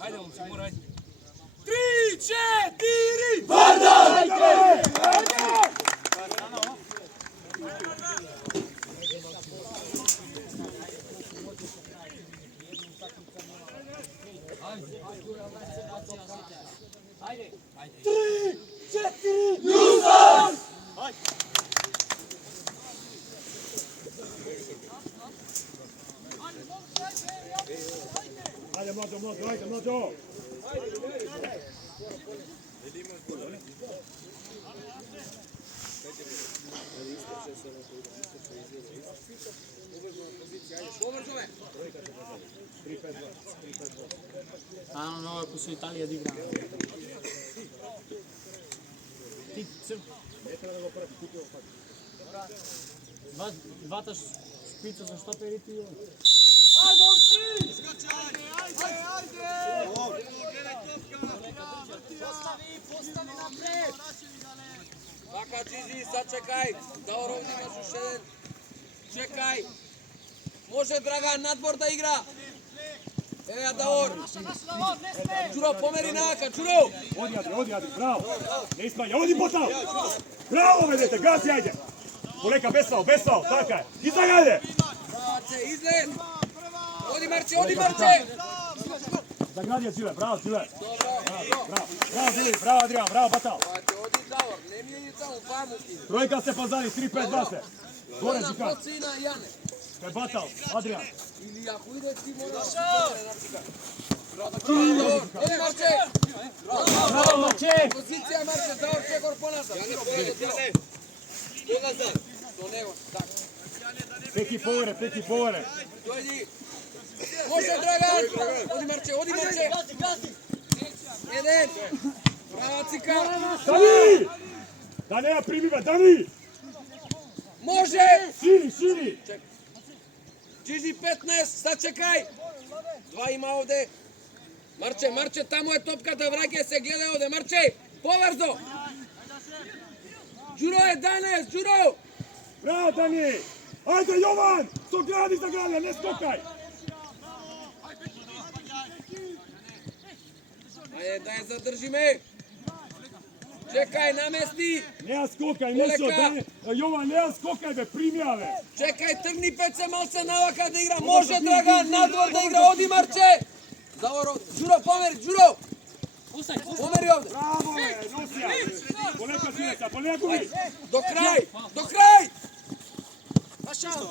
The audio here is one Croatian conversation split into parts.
Ajde, momci, moraj. 3, 4, Vardar! Ajde. 3, 4, Newsman! Ajde, mlađo, ajde, mlađo! No, ako su Italija digra. Ti crp. Двата шпица за штоперите и... Ajde, momci! Ajde! Postavi napred! Така, Джизи, sad čekaj. Davor, ovdje imaš još jedan. Čekaj. Može Dragan nadbor da igra. Evo ja, Davor. Đuro, pomeri naka, Đuro. Odi, bravo! Ne ismanja, odi Botal! Bravo, vedete, gazi, ajde! Koleka, besao, takaj! Izaj, ajde! Marče, izled. Odi Marče! Zagradio Đile, bravo Đile! Dobro. Bravo Đile, bravo Adrian, bravo Batal! Odi Davor, ne mijenji tamo, pamuki. Trojka se pozadi, 3-5-2 se! Gore, Ona Đikan! procina Jane. To je Batal, Adrian! Ili ako ide ti moraš Davor, odi Marče! Bravo, Marče! Pozicija Marče, Davor Čekor ponazad. Jane, do nego, tako. Peki povore! Dojdi! Može Dragan! Odi Marče! Jedan! Brava Cika! Dani! Dani, primiva, Dani! Može! Širi! Čiži 15, sad čekaj! Dva ima ovde. Marče, tamo je topkata, vrage se, gledaj ovde, Marče! Povrzo! Đuro 11, Đuro! Bravo Dani! Ajde Jovan! To gradi za grada, ne skokaj! Ajde, daj, zadrži me! Čekaj, namesti! Nema skokaj, nešto, Dani! Jovan, nema skokaj, be, primjave! Čekaj, trgni pece, malce navaka da igra! Može Dragan, nadvor da igra, odi Marče! Davor, Đuro, pomeri, Đuro! Pomeri ovde! Bravo, nosija! Poleka Đileta, polekuj! Do kraj!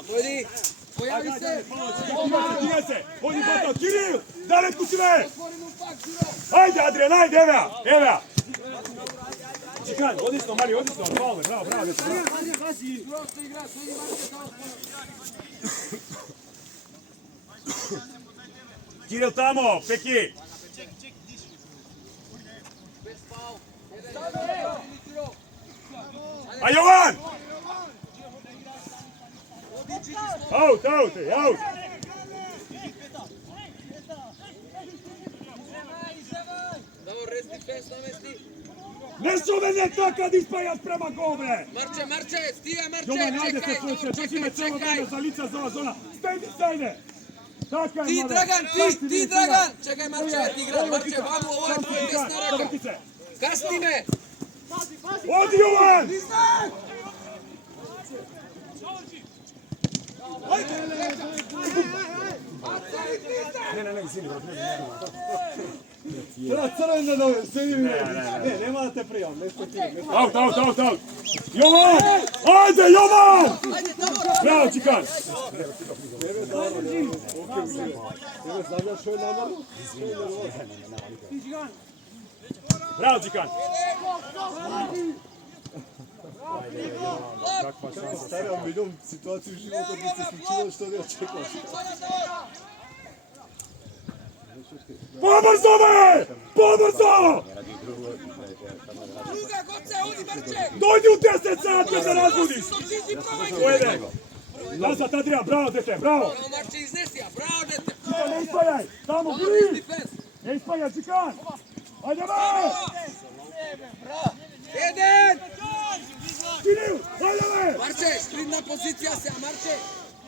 Dojdi, pojavi se! Odi Batal, Kiril! Daleko si me! Otvori mu pak, Đuro! Ajde Adrian, ajde, evo ja! Čikan, odisno, Mali, odisno, bravo, bravo! Đuro što igra, sedi Marče, tamo Kiril tamo, Peki! bez faul. A Jovan! Out! Davor, resti pes, namesti. Nešto me ne tako da ispajaš prema gome! Marče, stije Marče, Jovan, ajde se čekaj, slučaj, drži me celo čekaj. vreme za lica zona! Stajne! Tako je, Ti mlade. Dragan, čekaj Marče, ti igra, Marče, vamo, ovo je tvoj desna raka. Kasni me! Odi Jovan! Ne, izvini, bro, Crvene nove, sedi mi. Ne, nema da te prijam, nešto ti. Out! Jovan! Ajde, Jovan! Bravo, Čikan! Tebe stavljaš što je namerno? Bravo, Čikan! Kakva šansa. Stara milion situaciju u životu bi se slučilo što ne očekuješ. Pobrzo me! Pobrzo! Druga, Goce, odi Marče! Dojdi u 10 sati da razbudiš! Sočizi, probaj! Pojede! Nazad, Adrian, bravo dete, bravo! Bravo, Marče, iznesi ja, bravo, dete! Čikan, ne ispajaj! Tamo, Dobro, bili! defense! Ne ispajaj, Čikan! Ajde, me! Jedan! Kiril, ajde, me! Marče, škridna pozicija se, a Marče!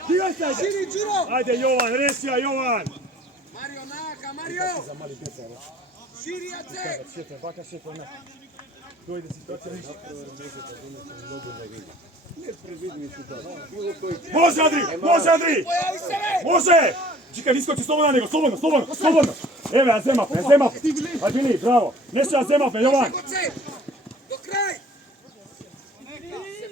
Diraj se, ajde! Širi, Đuro! Ajde, Jovan, resija, Jovan! Mario, naka, Mario! Širi, Ace! Šefe, baka šefe, ona. Dojde situacija, ništa. Može, Adri! Može, Adri! Pojavi se, ve! Može! Čikan, iskoči slobodno na njega, slobodno, slobodno, slobodno! Evo, Azemaf, Azemaf! Ajde, bili, bravo! Neće Azemaf, Jovan! Goce! Do kraj! Se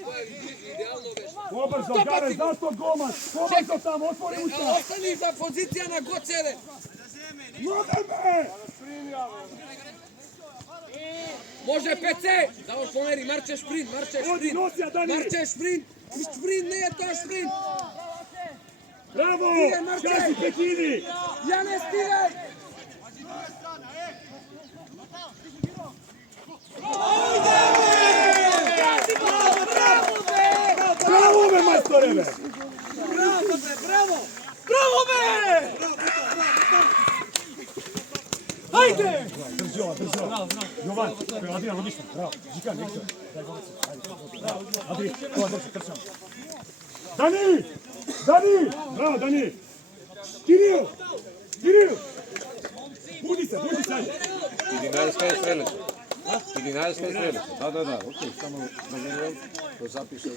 pojavi bliži, idealno veš. Pobrzo, Gare, zašto gomaš? Pobrzo tamo, otvori usta! Ostani za pozicija na Goceve! Može me! Može PC! Da on pomeri, Marče šprint, Marče Odi, šprint! nosija, Dani! Marče šprint! Šprint, ne je to šprint! Bravo! Ide, Marče! Gazi, pekini! Ja ne stigaj! Bravo me, majstore me! Bravo me! Ajde! Drži Jovan, drži Jovan. Jovan, Adrian, odlično, bravo. Čikan, nekako. Daj golicu, ajde. Adri, to drži, trčamo. Dani! Dani! Bravo, Dani! Kiril! Kiril! Budi se, ajde. Dinarska je strelica. Dinarska je strelica. Da, okej, samo da gledam, to zapiše.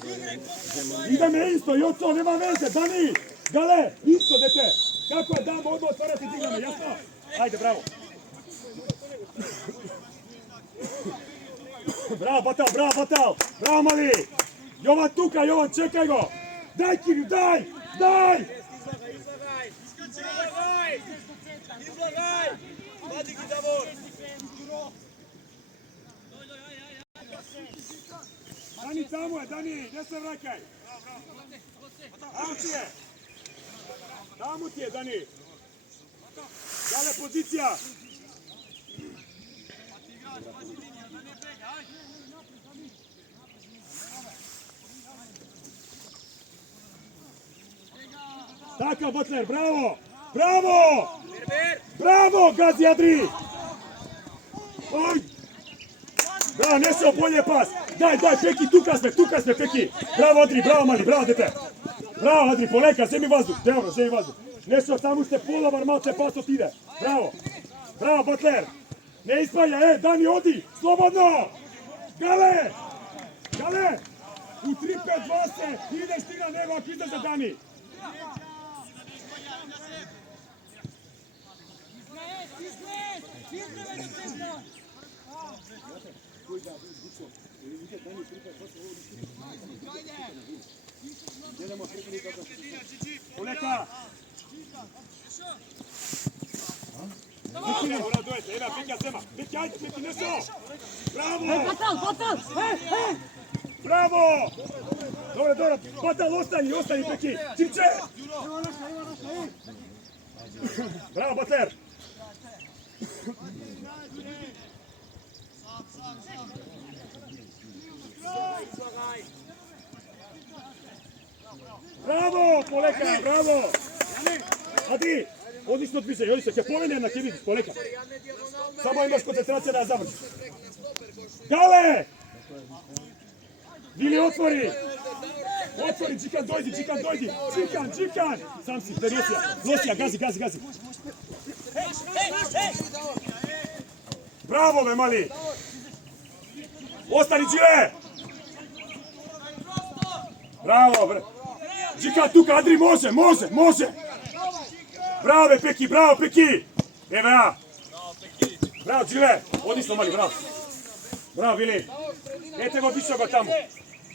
Ide me isto, Joco, nema veze, Dani! Gale, isto, dete! Kako je damo odmah otvarati digname, jasno? Ajde, bravo. Bravo, Batal! Bravo, mali! Jovan tuka, Jovan, čekaj go! Daj, Kiril, daj! Daj! Dani, tamo je, Dani, ne se vrakaj! Tamo ti je, Dani! Dale, pozicija! Taka, Butler, bravo! Bravo! Bravo, Gazi Adri! Oj! Bravo, Nesio, bolje pas! Daj, Peki, tuka sme, Peki! Bravo, Adri, bravo, mali, bravo, dete! Bravo, Adri, poleka, zemi vazduh, dobro, zemi vazduh! Nesio, tamo ste pola varmalce, pas otide! Bravo! Bravo, Butler! Ne ispaja, Dani, odi! Slobodno! Gale! U 3-5-2 se ideš ti na nego, ako ideš za Dani! Poleka! Peki, ora dojete, Eva, Peki, Azema! Peki, ajde, Peki, Nesio! Bravo! Batal! Bravo! Dobro, Batal, ostani, Peki! Čiče! Bravo, Butler! Bravo, Poleka, bravo! Adi, odlično dviže, Jolice, ke pomenja na Kevidić, Poleka. Samo imaš koncentracija da završi. Gale! Vili, otvori! Otvori, Čikan, dojdi! Čikan! Sam si, Losija, gazi! Bravo, me mali! Ostani, Đile! Bravo, bre! Čikan, tuka, Adri, može! Bravo, Peki! Evo ja! Bravo, Đile! Odlično, mali, bravo! Bravo, Vili! Ne treba više ga tamo!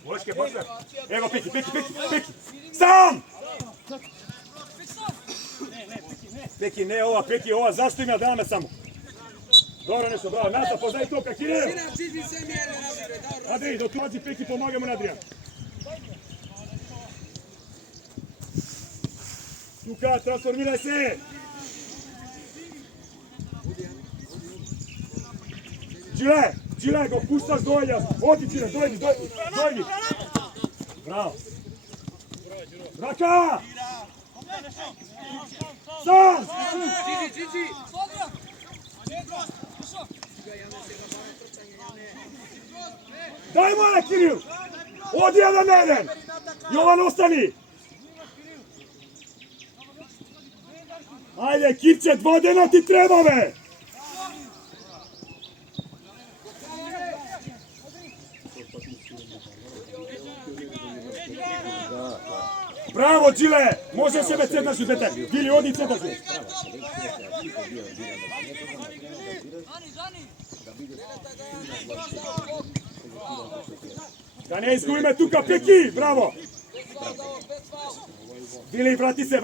Vojške, Butler! Evo, Peki! Sam! Peki, ne ova, zašto ima dame samo? Dobro nešto, bravo. Nasa, poznaj topka, Kiril. Sina, čiži se mi jedan različite, dobro. Adri, dok dođi Peki, pomagamo na Adrian. Tuka, transformiraj se. Đile, go puštaš dojlja. Odi, Đile, dojlji. Bravo. Raka! Sam! Čiži. Daj moja, Kiril! Odi jedan na jedan! Jovan, ostani! Ajde, Kipče, dvodeno ti treba, be! Bravo, Đile! Može sebe centraš u dete! Bili, odi centraš u! Da ne izgubime tuka, Peki! Bravo! Bili, vrati se!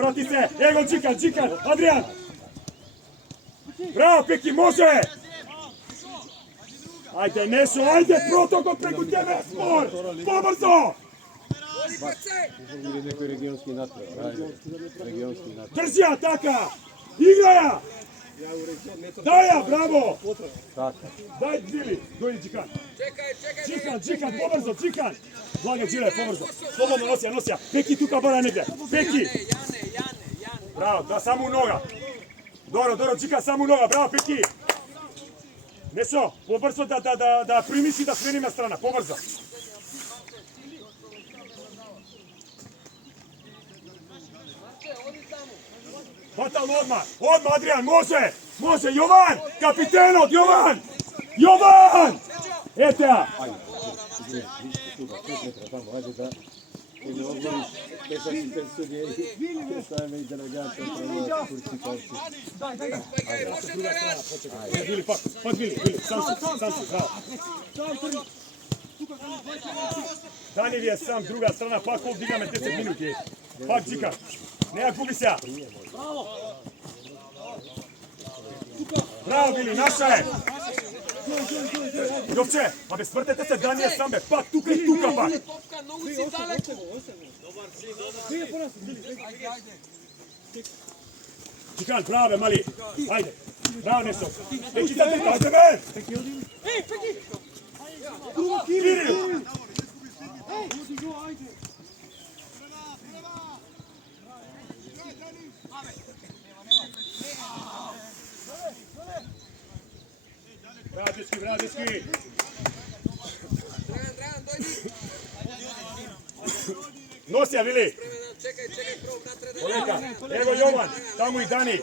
Evo, Džikan! Adrian! Bravo, Peki, može! Ajde, Nešo, ajde! Protokol preko tebe! Spor! Pobrzo! Ili neki regionski natrag, ajde. Regionski natrag. Drži ataka! Igraja! Daja, bravo! Daj, Bili, dođi Džikan. Džikan, pobrzo, Džikan! Blaga, Đile, pobrzo. Slobodno nosija. Peki tuka bara negde. Peki! Jane. Bravo, da samo u noga. Dobro, Džikan, samo u noga. Bravo, Peki! Nešo, pobrzo da primiši da smenima strana. Pobrzo. Fatalno odmah, Adrian, može, Jovan, kapiten od Jovan! Etea! Ajde, vidiš tuda, 5 metra tamo, ajde da ili odmoriš, peš asistent sudije i stavimo i delegacija prema Kurcikavci. Bili, pak Bili, sam si, bravo. Daniel je sam, druga strana, pak ovdje digame 10 minuti. Pak Džika, nema gubi se. Bravo Bili, naša je. Jovče, pa bez vrtete se Daniel sambe, pak tuka i tuka pak. Topka, nogu si daleko. Džikan, brave, mali. Ajde, bravo nešto. Peki da trka, ajde men. Kiril. Bravo, dečki. Dragan, dojdi. Nosija, Vili. Čekaj, prvo natreda. Oleka, evo Jovan, tamo i Dani.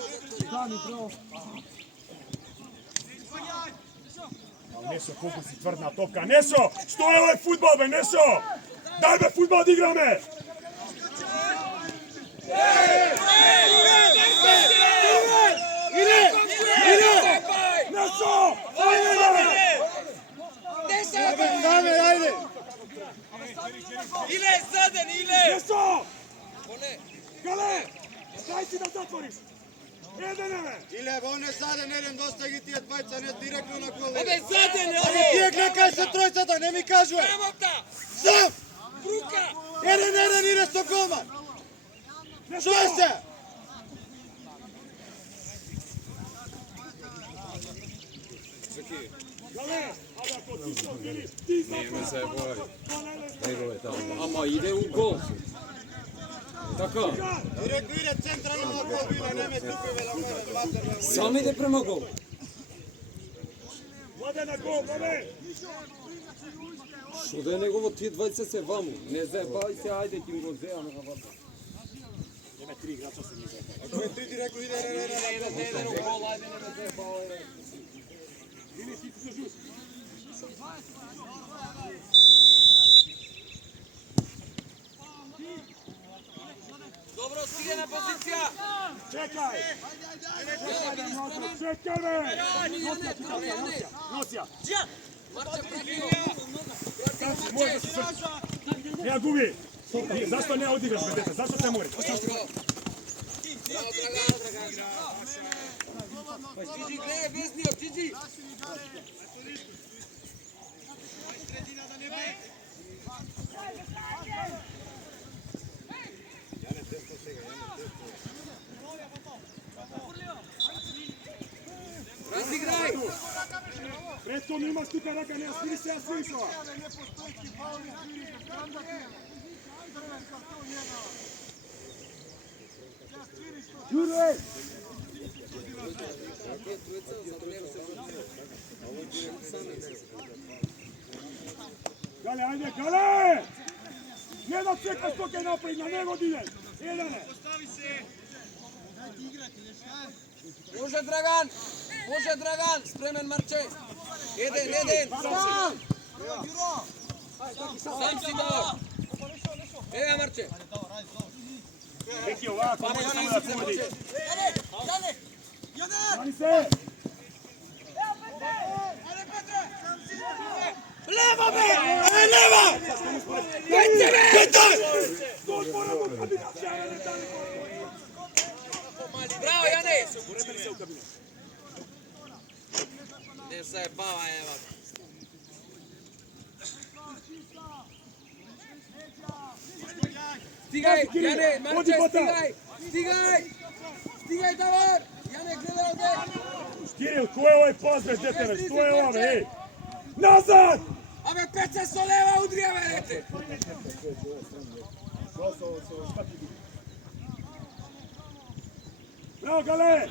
Nešo, koliko si tvrdna topka. Nešo, što je ovaj futbol, be, Nešo? Daj me futbol da igra me! Ide! Nešo! Ajde! Ile, zaden, Ile! Nešo! Gale! Daj si da zatvoriš! Jedene! Ile, one sada nerem достаги тие двајца не директно на коле. Ove zaden, Али тие гледај се тројцата, не ми кажува. Рамовта! Сам! Брука! Еден иде со голман. Што е се? Gale! Ali ako ti što želiš, ti zatvoriš! Ama ide u gol. Tako. Директно иде централно на гол, биле, не ме тупиве да ме ватер. Сам иде према гол. Vlade na gol, Vlade! Што да е негово, тие двајца се ваму. Не заебај се, ајде ќе го земаме на вата. Eme 3 igrača se nije zajedno. Ако е ти директно иде, Vili, ti se žuš. Dobro, stigena pozicija! Čekaj! Čekaj me! Nosija! Marče, pratimo! Može se svrti. Nema gubi! Zašto ne odigraš, bedete? Zašto te moriš? Bravo, Dragan! Gigi, gleda Vesnio, Gigi! Razigraj! Prethodno imaš tu kada ga ne sviri se, ja sviriš ova. Jure! Gale, ajde, Gale! Ne da čekaš dok je napred, na nego diljen. Jedane. Može Dragan, spremen Marče. Eden. Sam si Davor. Evo Marče. Neki ovako, može samo da podi. Stani se! Levo me! Levo! Dajte me! Gol moramo kombinacija, Jane, dali gol. Bravo Jane! Urebili se u kabinet. Ne zajebava evo. Stigaj, Jane, Marče, stigaj Davor! Jane, gledaj ovdje! Kiril, ko je ovaj pas bez deteve? Što je ovome, ej? Nazad! Ame pece so leva udrija, verete! Bravo, Gale!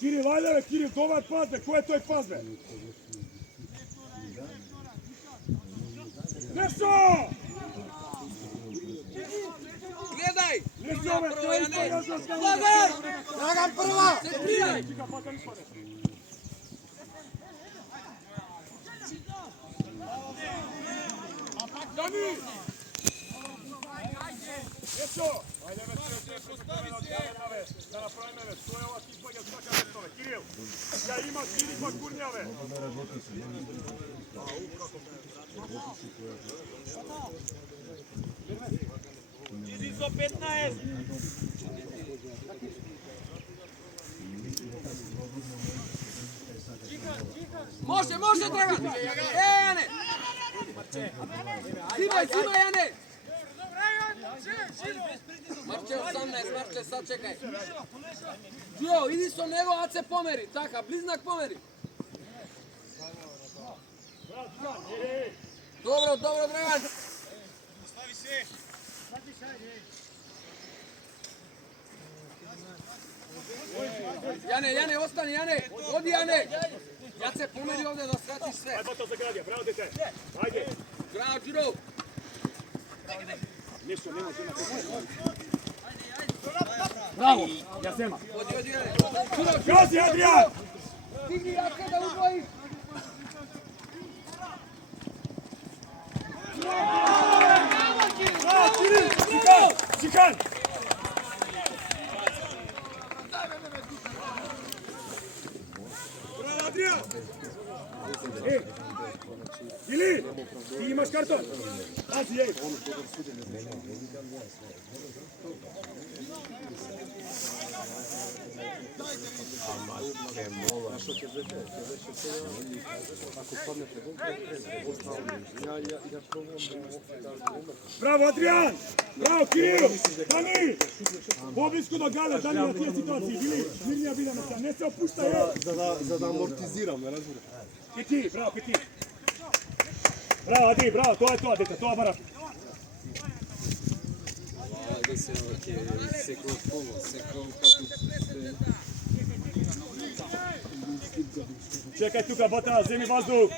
Kiril, ajde, Kiril, dobar pas, be, ko je toj pas, be? Neso! Gledaj! Neso, be, to je isto jasno što Dragan prva! Se prijaj! Dani! Neso! Ajde, be, da napravime, be, to je ova tipa ga svaka vetove. Kiril, ja imaš vidi kod kurnjave. Izizo 15! Može, Dragan! Jane! Zimaj, Jane! Marče 18, Marče, sad čekaj. Đuro, idi so nego, a se pomeri, taka, bliznak pomeri. Dobro, Dragan. Jane, ostani, Jane, odi Jane. Ja se pomeri ovdje da skratiš sve. Ajde, to zagradija, bravo dete. Ajde. Bravo, Đuro. Nešto, nema žena. Bravo, Jasema. Odi, Jane. Gazi, Adrian! Stigni, Jaka, da udvojiš. Čikan! Bravo, Adrian! Ej! Ili! Ti imaš karton? Pazi, ej! Bravo, Adrian! Bravo, Kiril! Dani! Poblisku do Gale, Dani na tije situaciji. Ili, mirnija bila na ne se opušta, ej! За да амортизирам, не разбираш. I ti, bravo, i ti! Bravo, Adi, bravo, to je to, dete, to je barak. Čekaj tuka, bata, zemi vazduh.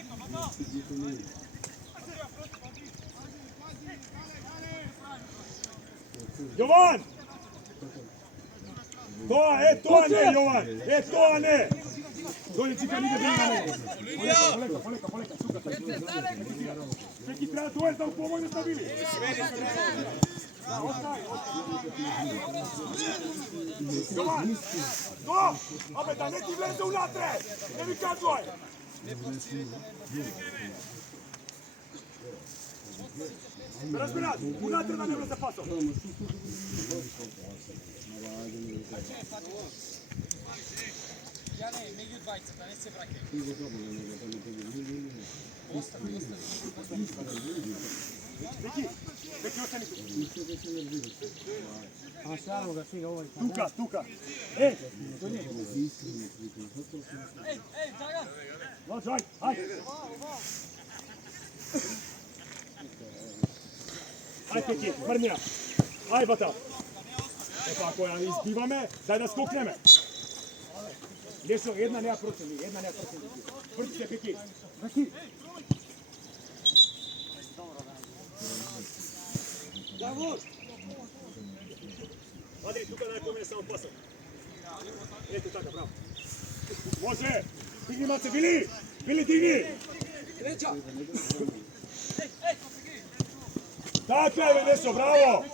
Jovan! To a ne, Jovan! To a ne! Dolje čika, nide bili na nego. Poleka, suka. Čeki, treba to je da u pomojno stavili. Jovan! To! Opet, da ne ti vleze unatre! Ne mi kazuj! Разбираш, унатре да не влезе пасот. Беки остани тука. Тука. Ej! Dođi, ajde. Ajde, Peki, mrnja. Ajde, Bata. E pa, ako ja izbiva me, daj da skokne me. Lješo, jedna nema procenti. Vrti se, Peki. Vrti. Davor! Adri, tuka daj pomene samo pasom. Eto tako, bravo. Može! Digni mace, Bili! Bili, digni! Treća! Tako je, Veneso, bravo!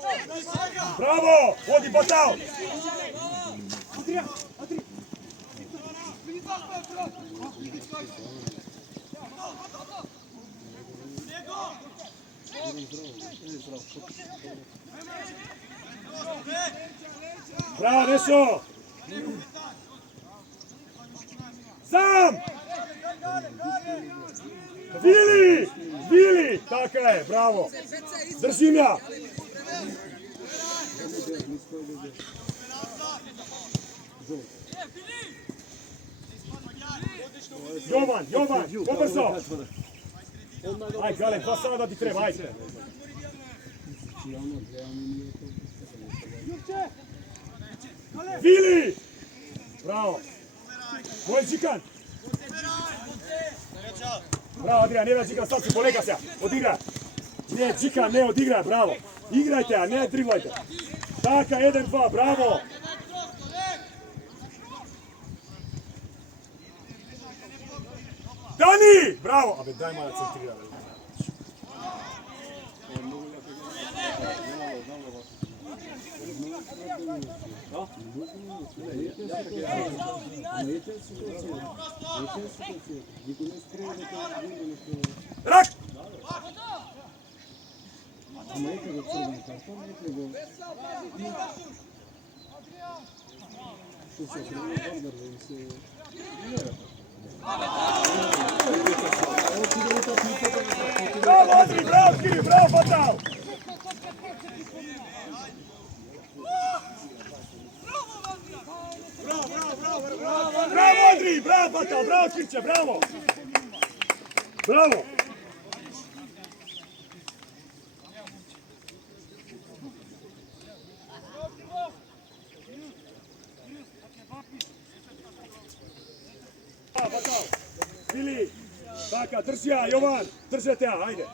Bravo! Odi, Batao! Adrian! Bravo, Veneso! Sam! Vili! Tako je, bravo! Držim ja! Jovan, pobrzo! Ajde, Gale, 2 sada da ti treba, ajde! Vili! Bravo! Moj Đikan! Bravo, Adrian, ne da Đikan, sad se polega se, odigra! Ne, Đikan, ne odigra, bravo! Igrajte, a ne driblajte! Taka, 1-2, bravo! Dani! Bravo! Abe, daj malo centrira. Rak! Bravo, Adri, bravo, Kiri, bravo, Batao! Bravo, Adri, bravo, Batao, bravo, Kirče, bravo! Bravo! Batao, Bili, Taka, drži ja, Jovan, držete ja, ajde.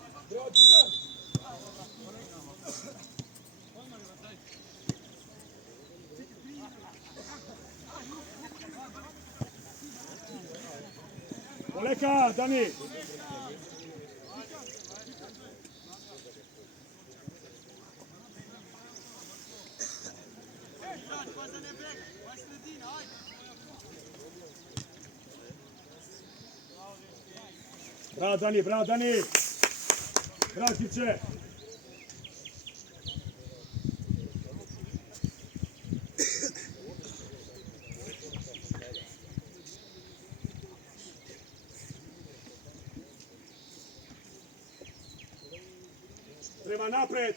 Poleka, Dani. Bravo, Dani, bravo, Dani. Bravo, Kirče. Treba napred.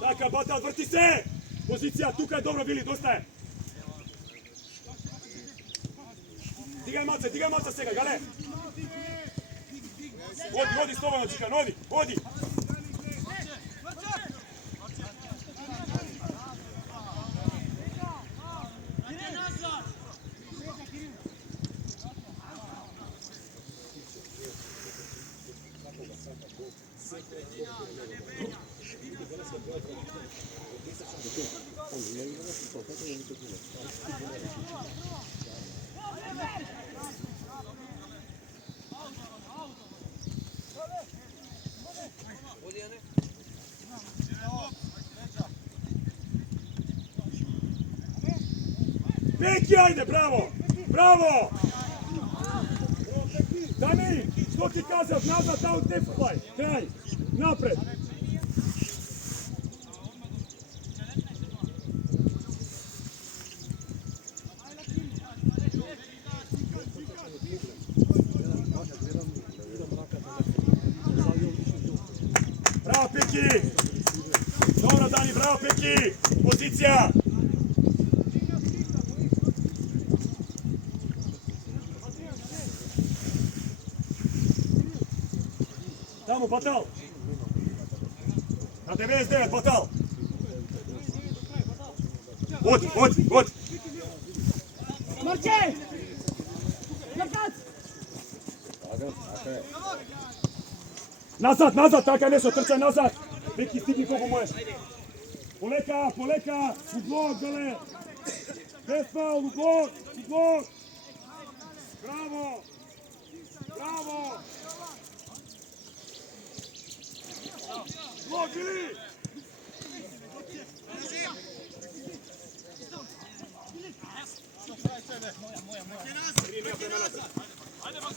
Taka, Batal, vrti se! Pozicija, tukaj je dobro bili, dosta je. Digaj malce sega, Gale. Odi, Slobodan, Đikan, odi. Peki, ajde, bravo! Bravo! Dani, što ti kazat, nazad, out, ne fuvaj, kraj, napred. Bravo, Peki! Dobro, Dani, bravo, Peki! Pozicija! Tamo, Batal! Na 99, Batal! Odi! Marče! Napad! Nazad, taka nešto, trčaj nazad! Peki, stigni koliko možeš! Poleka, u blok, dole! Bez faul, u blok! Bravo! Blok, Bili!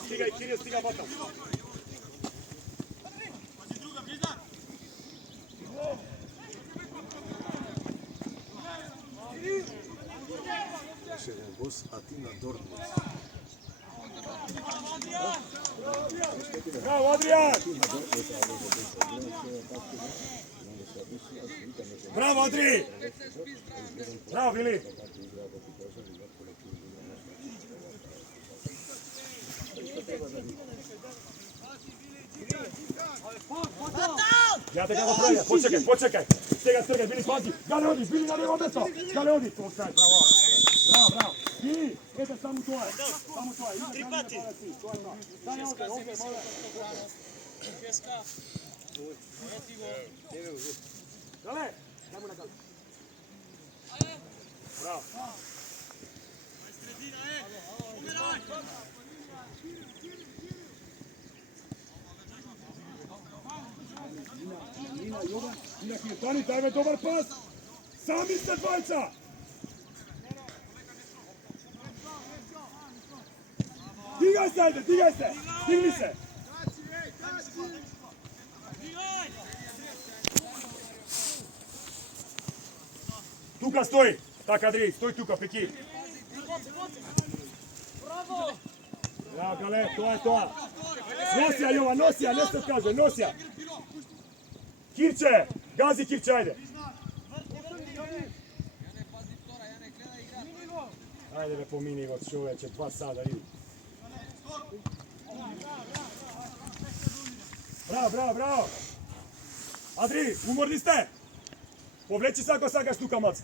Stigaj, Kiril, stigaj, Batal! Bos, a ti na Dortmund. Bravo, Adrian! Bravo, Adri! Bravo, Bili! Ja te ga napravim, počekaj! Stegaj, Bili, pazi! Gale odi, Bili na njegovo mesto! Gale odi! To staj, bravo! Bili, ete samo tvoje! Tripati! Stani ovdje, molim! Gale! Dajmo na Gale! Bravo! Nina, Jovan, Nina Kirtani, dajme dobar pas! Sami ste dvojca! Digaj se! Digni se! Tuka stoji! Tako, Adri, stoj tuka, Peki! Bravo, Gale, to je to! Nosija, Jovan, nosija, nešto kaže, nosija! Kirče! Gazi Kirče, ajde! Ajde me pomini od čoveče, 2 sada idi. Bravo! Adri, umorni ste? Povleči se ako sagaš tuka, mac.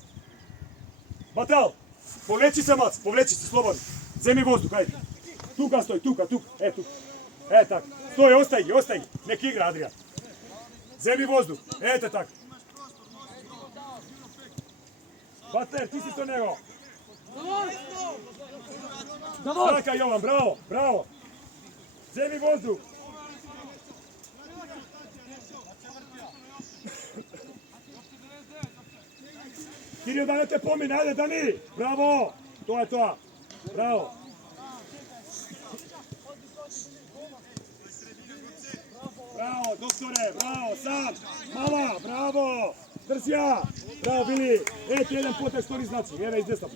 Batal, povleči se, mac, slobodno. Zemi vozduh, ajde. Tuka stoj, tuka. E, tako. Stoj, ostaj gi. Nek igra, Adrian. Zemi vozduh, ete tako. Batler, ti si to nego. Traka, Jovan, bravo. Zemi vozduh. Kiril, da ne te pomine, ajde, Dani. Bravo. To je to. Bravo. Bravo, doktore, bravo, sam. Mala, bravo. Trzija. Bravo, Bili. Eti, jedan potez, stori znači. Jeve iz desna.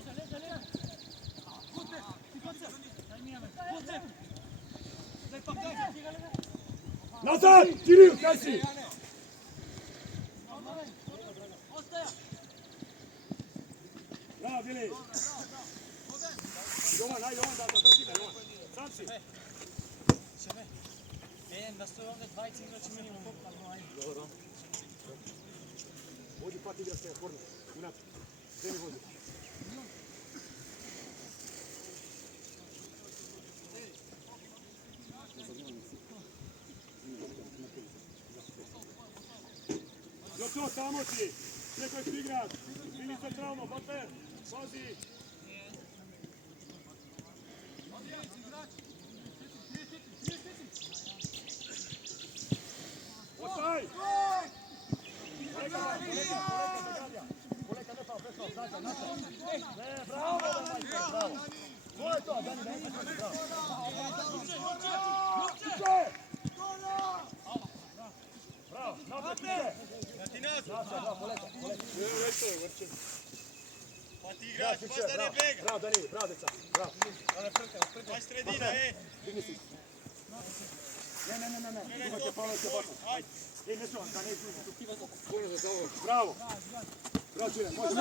Nazad, Kiril, kaj si? Bravo, Bili. Jovan, ajde, da drži me, Jovan. Sam si. Da stoji ovdje 20 igrači minimum. Dobro. Ovdje pat igra se korner. Unat. Zemi vozi. Jo, tamo si. Preko je igrat. Bili centralno, Batler. Pazi. Ostaj! Koleka ne fao, bez fao, znači. Bravo, napred ide! Bravo, Dani, bravo, deca, bravo. Digni si. Ne, imate pavlete bakom. Ej, ne čuvam, da ne izgleda. Bravo. Bravo, Čile, može.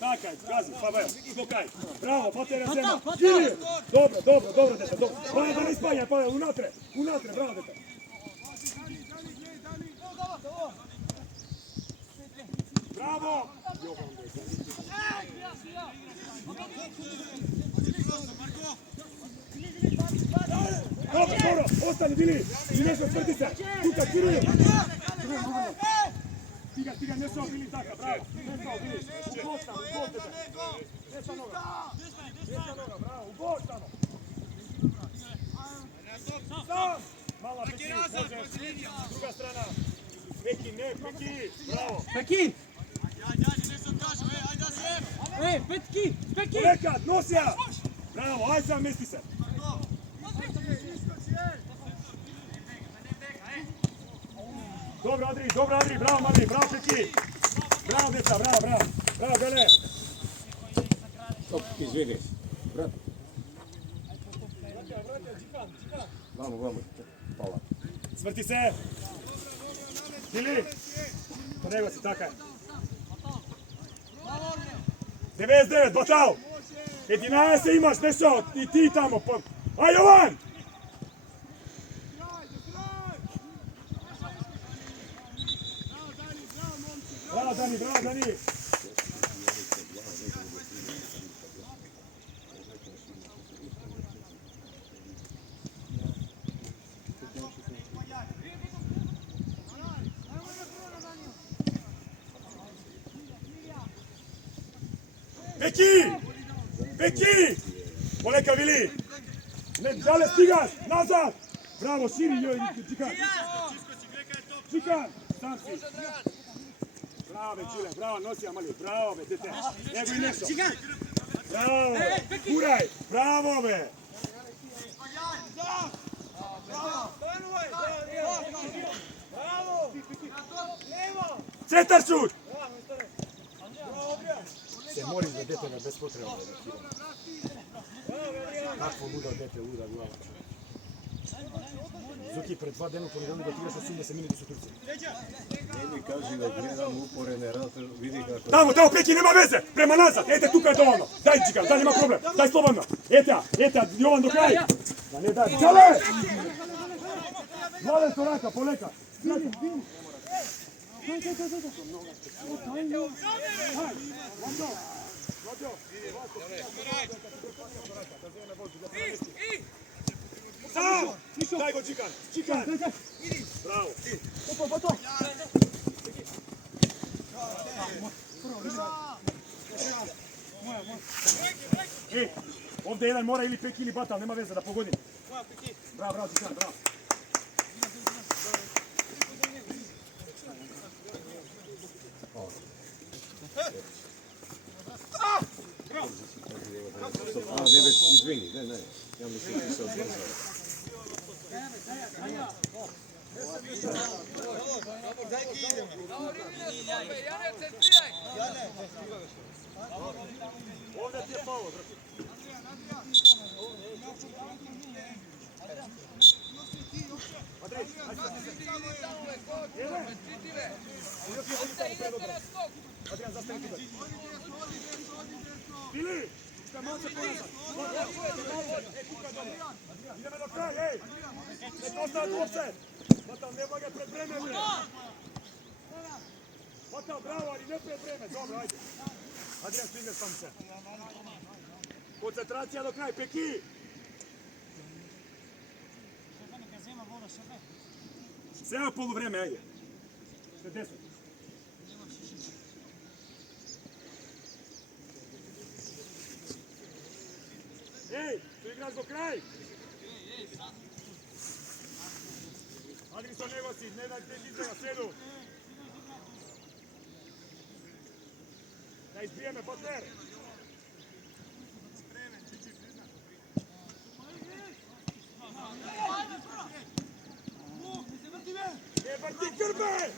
Takaj, gazi, Pavel, skokaj. Bravo, patera zema. Čile. Dobro, deta, dobro. Bravo, da ne ispanja, Pavel, unatre, bravo, deta. Bravo! Dobro, ostani, bili! I nešto sprti se! Tuka, Kiril! Stiga, nešto bili taka, bravo! Nešto bili! U bok tamo, dete! Desna noga, bravo, u bok tamo! Sam! Mala Peki, može! Druga strana! Peki, bravo! Peki! Ej, Petki! Polekat, nosija! Bravo, aj sam, mesti se! Dobro, Adri, bravo, Mami, bravo, Peki! Bravo, djeca, bravo, Gale! Stop, izvini. Brat. Vamo, pala. Svrti se! Bili! To nego si, takaj! 99, batal! 11 imaš, nešto, i ti tamo, aj Jovan! Bravo Dani! Peki! Poleka, Vili! Žale, stigaš! Nazad! Bravo, širi, joj, Čikan! Sam si! Bravo, Čile, bravo, nosija, mali, bravo, dete! Evo i nešto! Bravo, kuraj! Bravo, be! Centar šut! Se mori za dete na bespotrebno. Kakvo luda dete, luda glava. Zuki, pred 2 dana ponedjeljak da ti još 80 minuta su Turci. Ne mi kaži da gledam uporene rate, vidi kako... Tamo, Peki, nema veze! Prema nazad! Ete, tuka je dovoljno! Daj, Čika, daj, nema problem! Daj slobodno! Eta, Jovan do kraja! Da ne daj! Čale! Vladen Soraka, poleka! Sam! Daj go, Čikan! Bravo! Ovdje jedan mora ili Peki ili Batal, nema veze da pogodim. Bravo, Čikan, bravo. Ne već, izvini, ne. Ja mislim ti se odbrzao. Ovdje ti je palo, brate. Adrian, zastani tu. Bili! Malce ponazad. Ideme do kraja, ej! Ne ostaje offset! Batal, nema ga pred vreme, bre! Batal, bravo, ali ne pred vreme, dobro, ajde. Adrian, stigne sam se. Koncentracija do kraja, Peki! Sve poluvreme, ajde. 60. Ej, tu igraš do kraj! Adriso, nego si, ne daj te izgleda, sredu! Da izbijeme, Butler! Ne vrti krbe!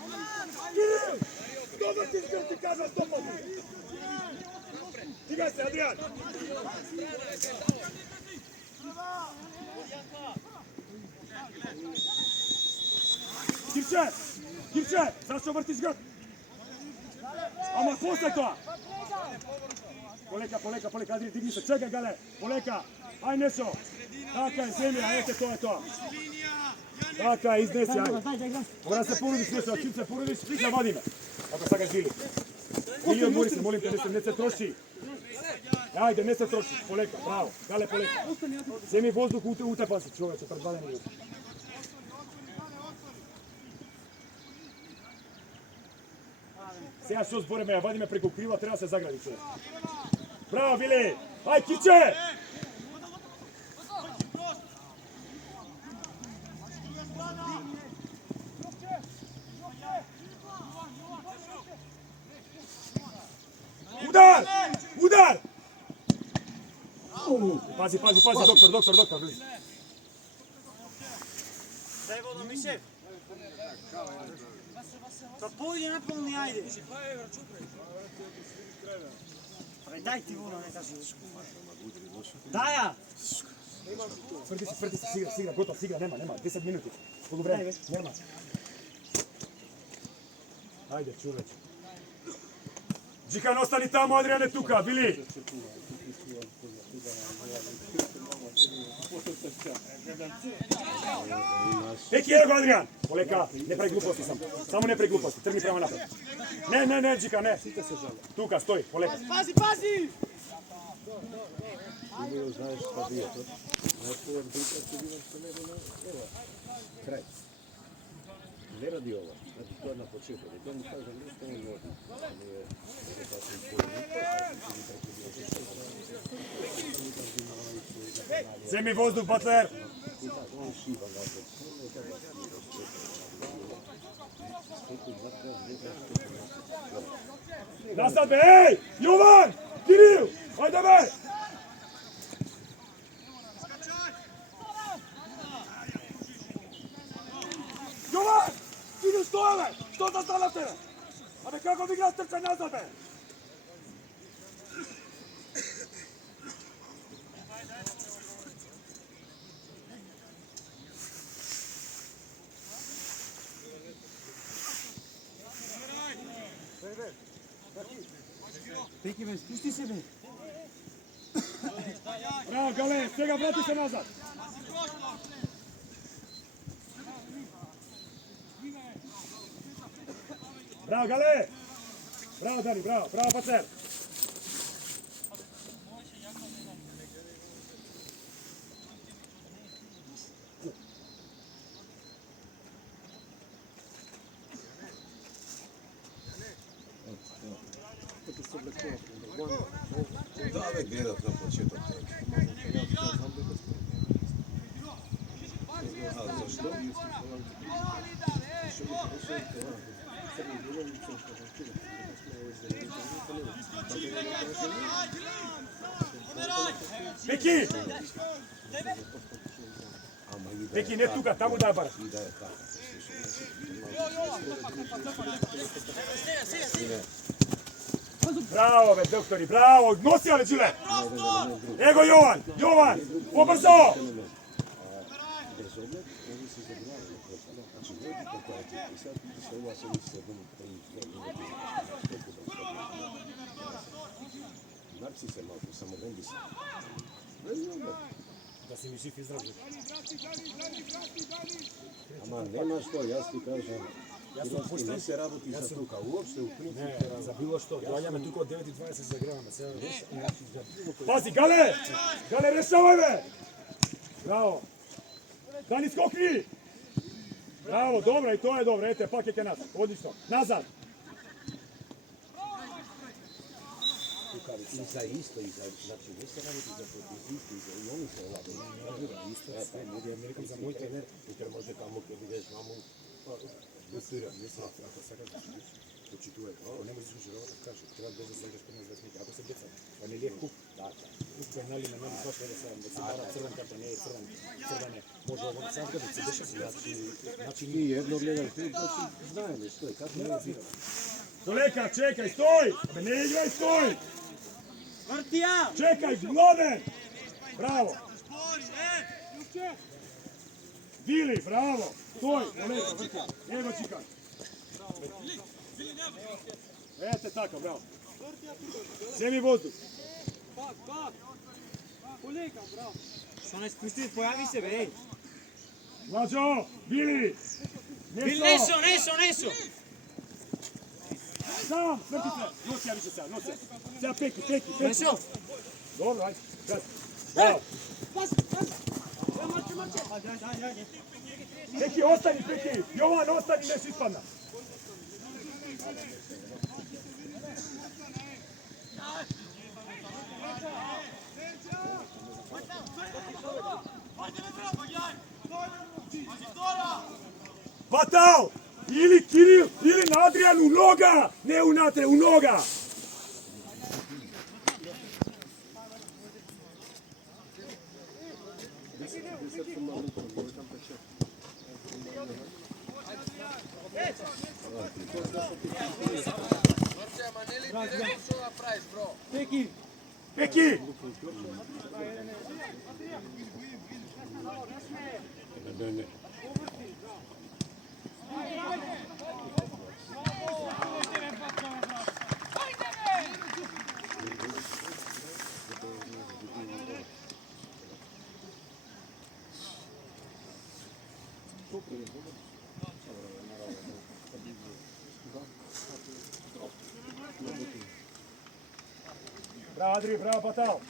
Kiril! Što vrtiš kad ti kažem stopati? Tigaj se, Adrian! Kirče! Kirče! Zašto vrtiš grb? Ама после тоа! Полека, Адри, дигни се, чекај, гале! Полека! Ај, Нешо! Така е, земја, ете, тоа е тоа! Така е, изнеси, ај! Мора се породиш, Нешо, чим се породиш, ја вадиме! Ако сакаш Вили. Вили, одмори се, молим те, не се троши! Ајде, не се троши, полека, браво! Гале, полека! Земи воздух, утепа се, човече, пред 20 минути. Сега што збореме, ја вадиме преку крила, треба да се загради човек. Браво, Вили! Ај, Киче! Удар! Удар! Пази, доктор. Дай вода, Мишев. Па појди наполни, ајде. Дај ти вода, не кажи. Дај ја! Тврди се, сигра, готов, нема, 10 минути. Колу време, нема. Ајде, човече. Джикан, остани тамо, Адриан е тука, Вили! Пеки, ево го, Адриан! Полека, не прави глупости само не прави глупости, тргни према напред. Не, Джика, не. Тука, стои, полека. Пази! Ти знаеш šta bio to? Nešto je prikaz će bilo što nego na kraj. Ne radi ovo, znači to je na početku. I to mu kažem, nešto on vodi. Nije sasvim svoj. Zemi vozduh, Butler! On šiva napred. Nazad be, ej! Jovan! Kiril! Ajde be! Jovan! Kiril, što je be? Što zastanete? A be kako vi igraš trčaj nazad be? Пеки бе, спусти се бе. Браво, Гале, сега врати се назад. Браво, Гале! Браво, Дани, браво, Пацер! Da, uvek gledat na početak. A zašto? Peki! Peki, ne tuka, tamo da je bar. Bravo, be, doktori, bravo! Nosi ove džile! Ego, Jovan! Pobrzo! Napsi se malo, samo vendi se. Da si mi živ i zdrav. Ama nema što, ja ti kažem. Hrvatski ne se raboti za tuka, uopšte u principu. Ne, za bilo što. Dođa me tuko od 9:20 se zagravamo. Pazi, Gale! Gale, rešavaj me! Bravo! Dani, skokni! Bravo, dobro, i to je dobro. Ete, pakete nas. Odlično. Nazad! I za isto, znači ne se raboti za propoziciju, i oni se raboti. Isto, taj ljudi Amerikan za moj trener, i kada može kamo kad ideš mamu, Не свирам, ако сакаш да свириш, почитувај. Ако не можеш да свириш работа, кажи. Треба да заиграш кај нас весник. Ако се деца, па не ли е куп? Да, куп пенали на нам тоа што да се бара црвен ката, не е црвене. Може ово сам да се беше значи ние едно гледаме, знаеме што е, како не разбираме. Долека, čekaj, stoj! Ne igraj, stoj! Čekaj, Mladen! Bravo! Vili, bravo! Stoj, Doleka, vrti. Evo čekaj. Ete tako, bravo. Zemi vozduh. Што не спусти, појави се, бе, еј. Mlađo, Vili! Несо! Sam, vrti se! Nosi ja više sad, nosi. Sada peki. Несо! Dobro, ajde. Bravo. Peki, ostani, Peki. Jovan, ostani, neš ispadna. Batal! Ili Kiril, ili na Adrianu, noga! Ne unatre, u noga! Norče, ама не ли директно што да правиш, бро? Peki! Ne. Bravo, Adri, bravo, Batal!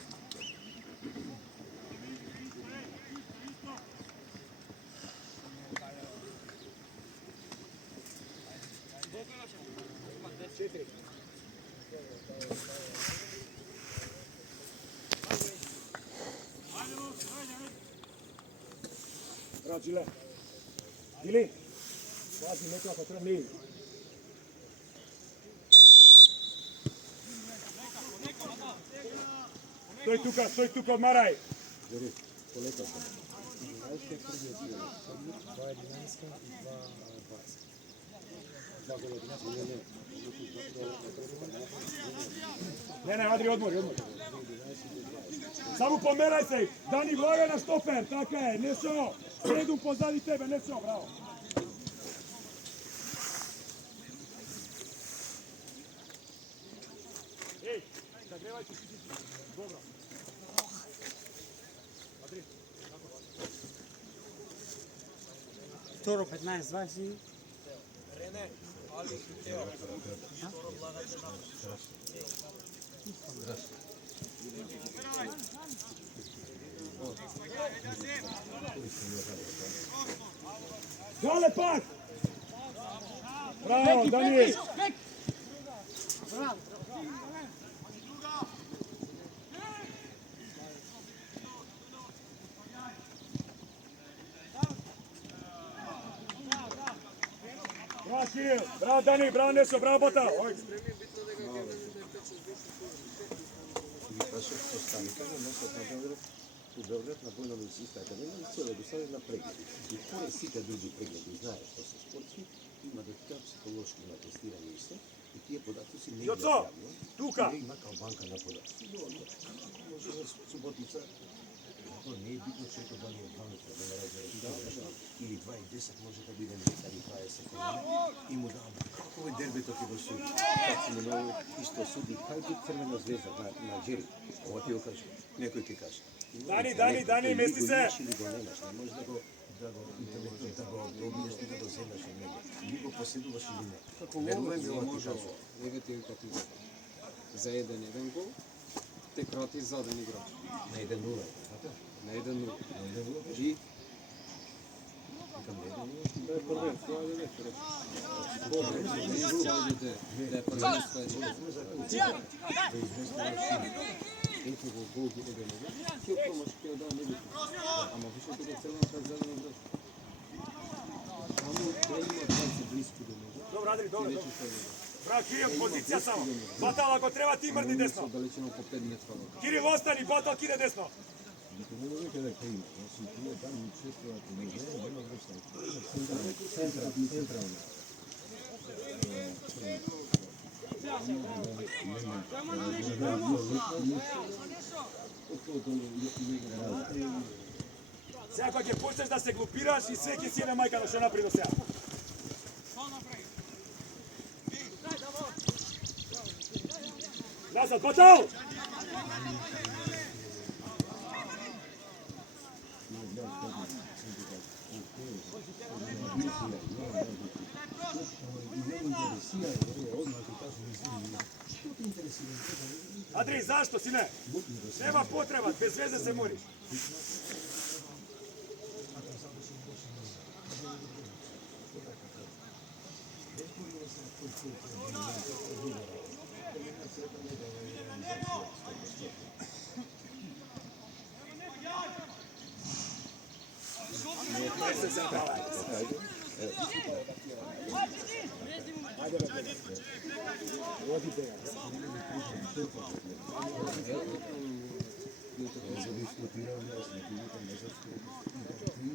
Bravo, Gile! Gili! Pazi, neka pa treba nije. Stoj tuka, odmaraj! Juri, poleta sam. Znaš što je prvi je bio? 2 jedinanska i 2 20. 2 gola jedinanska, Ne, Adri, odmor. Samo pomeraj se! Dani Vlaga na štoper, tako je, Nešo! Sredu pozadi tebe, Nešo, bravo! Ej, zagrevajte si dobro. Adri, Второ 15-20. Рене, Ali i Teo. Skoro Vladače nam. Gale pas! Bravo, Daniel! Bravo, Kiril! Bravo, Dani! Bravo, Neso! Bravo, Bota! Oj! U Beograd na Vojnom medicinskom akademiji cijelo do sada na pregled. I pored svih drugih pregleda znaje što su sportski, ima do toga psihološki na testiranje i sve. I tije podatke se ne Joco! Tuka! ima kao banka na podatke. Može subotica, to ne je bitno što je to da li je 12, da ne razvore ili 2 i 10 može da bude nekad i 20 i mu dam kako je derbi to ti sudi. Kad si mu novo isto sudi, kaj bi Crvena zvezda na Đeri? Ovo ti joj kaže, nekoj ti kaže. Dani, mesti se! Ili go nemaš, ne možeš da go dobiješ ti da go zemljaš od njega. Ili go posjedуваš ili ne. Како Ловрен може негативен капитан. За 1-1 гол, те крати заден играч. На 1-0, така? На 1-0. На 1-0, И викам на 1-0. да е првенство, ајде нека рече. Да е првенство, Да изместуваш Ето го гол ги да не види. Ќе промаш ќе да не види. Ама више тука целната зелена врска. Dobro, Adri, dobro. Bravo, Kiril, pozicija samo. Batal, ako treba ti mrdi desno. Далечина по 5 метра. Kiril, ostani, Batal, kide desno. Сега кога ќе почнеш да се глупираш и све ќе си еде мајка да што напри до сега. Назад, Батал! Адри, зашто си не? Нема потреба, без везе се мориш.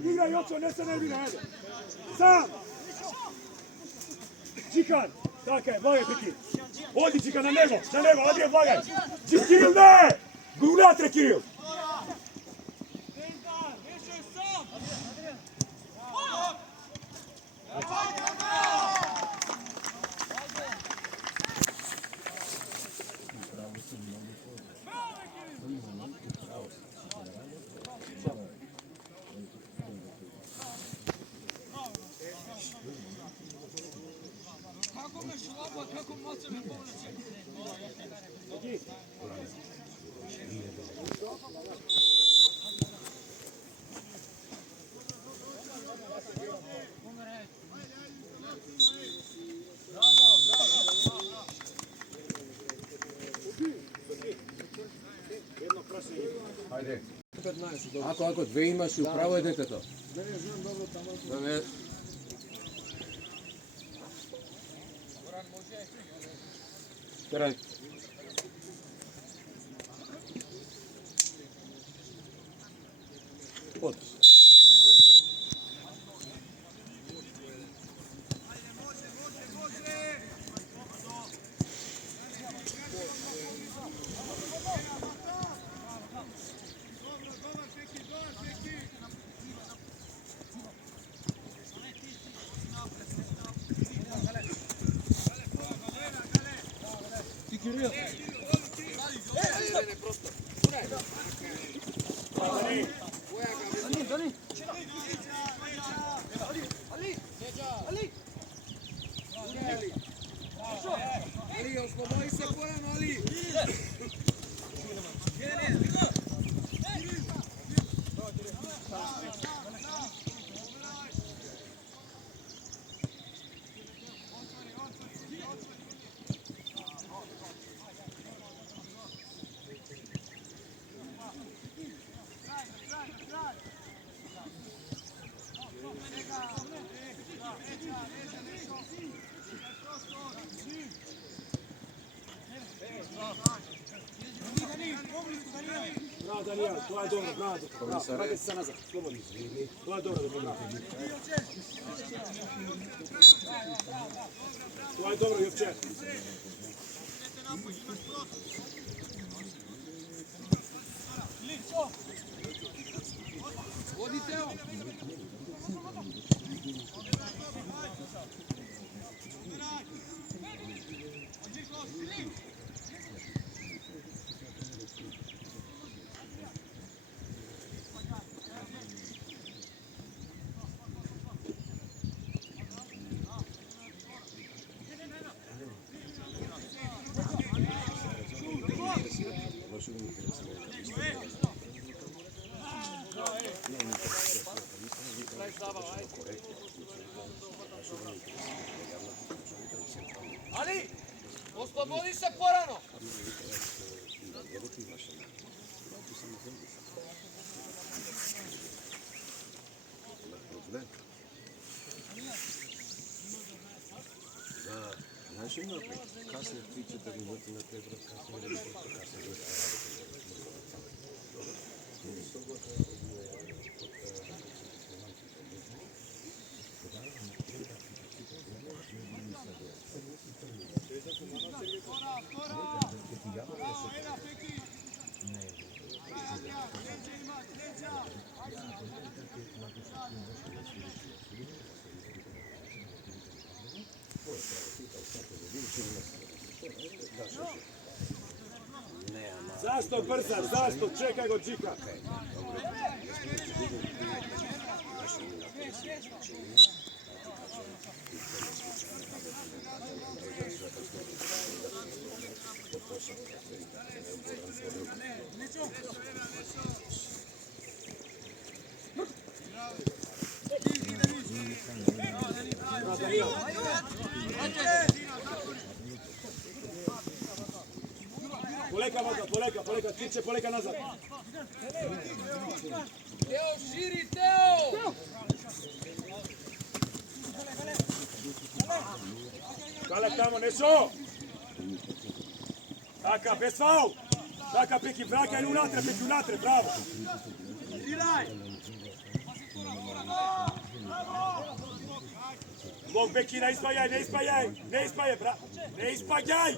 Igraj, Joco, ne se nervira, ajde. Sam! Čikan, tako je, vagaj Peki. Odi Čikan na nego, Adrian, vagaj. Kiril, ne! Unatre, Kiril! Ajde. Ako dve imaš i upravo je deteto. Da ne... Teraj. Pod. Ali, oslobodi se porano, Ali! Bravo, Daniel, to je dobro, bravo. Vratite se nazad, slobodno. To je dobro, bravo. To je dobro, Jovče. Vodite ovo! Ali, oslobodi se porano! Знаеш ли напред? Касне 3-4 минути на те брат, касне реди просто касне дојде Zašto brzaš, zašto? Čekaj go Džika. Poleka, tiče, poleka nazad. Teo, širi, Teo! Kalek tamo, Nešo! Taka, bez faul! Taka, peki vraka ili unatre, bravo! Bog beki, ne ispajaj, bravo! Ne ispajaj!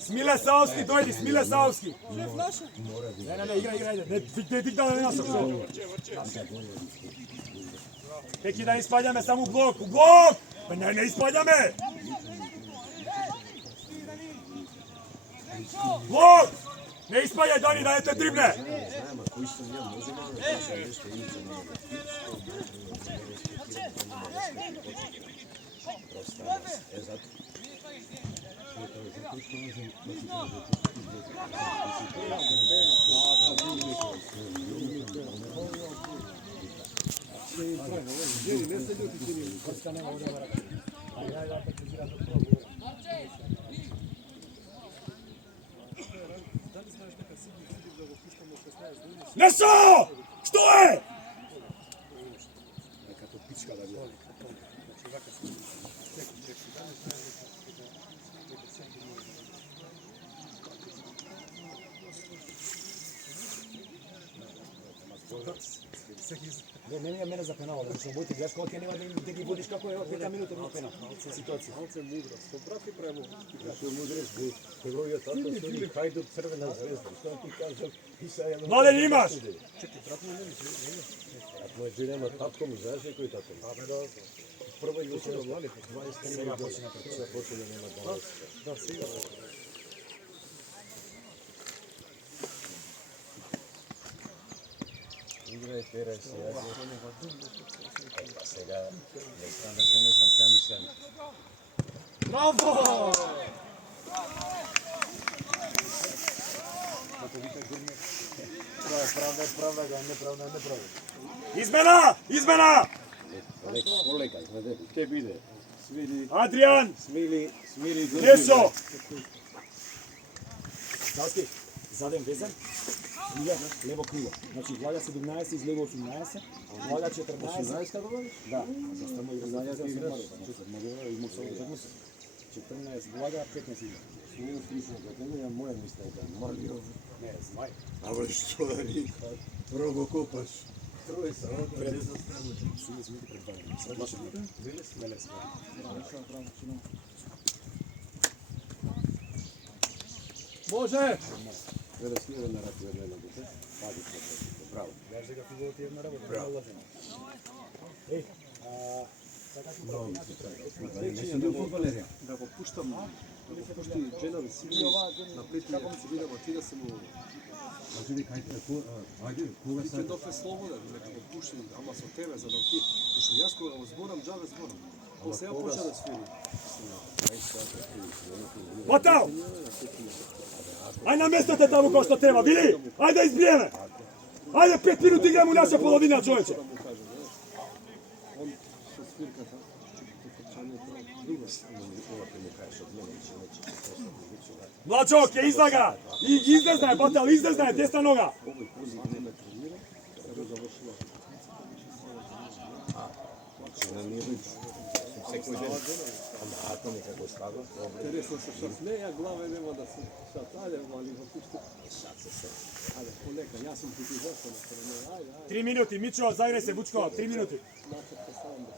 Smile Savski, dojdi, Smile Savski! Ne, igraj, ne dig da ne nasak što. Peki da ispadja me samo u blok! Ne ispadja me! Blok! Ne ispajaj, Dani, da je te dribne! Znam, a koji sam ja, može malo da kažem nešto iće na ovo. Zato. Nešo! Što je? Ne mene za penal, da ćemo buditi greško, ok, nema da gi budiš kako je 5 minuta ima penal. Situacija. Малце мудрост, со брати премо. Što mudreš, peglovio tako sudi Hajduk Crvena zvezda. Što ti kažem? Mladen imaš! Ako je džirema tapkom, znaš neko je tapkom? Prvo je učeno mlade, 20 nema počinja. Sada počinja nema 12. Да, сега. Играй, терай се, па сега, не знам да се не съм сами. Bravo! Правда ga, nepravda. Izmena! Kolega, znade, tebi ide. Smiri, Adrian! smiri, Nešo! Savski, zadem vezan, Smilja, levo krilo. Znači, Vlada 17, iz levo 18, Vlada 14. 18 kada govoriš? Da, zastavno i razdanja ti igraš. 14 Vlada, 15 igra. Smiri slično, kada ja moja misla da Mario. Ne, Zmaj. Ali što da rika, prvo kopaš. Troje sa ovdje, ne znam stranu. Svi smo pred vama. Sad vaše bile su? Bile su. Може! Гледа смира на ръка една дете. Пази се, браво. Виж да го фигурати една работа. Браво. Ей, Браво, ти прави. Не си бил футболер. Да го пуштам, да го пушти Дженови сили на пети се видам, ти да се му... Значи ви кајте на кога са... Викендов е слободен, нека го пуштим, ама со тебе, за да ти... Пошто јас кога го зборам, джаве зборам. По сега почна да свири. Otao! Aj namestite tamo kao što treba, vidi! Ajde izbijeme! Ajde 5 minuta igramo u naša polovina, čovječe! свирката, трчањето, друго. Млачо, ќе излага! И излезна е, Бател, излезна е, десна нога! Не тренира, да завршила. Секој ден. Ако некако става, Интересно се што смеја, главе нема да се шатале, али во куште. Ајде, полека, јас сум критизатор на терена. Ајде, 3 минути, Мичо, заиграј се, Вучко, 3 минути. значи поставам да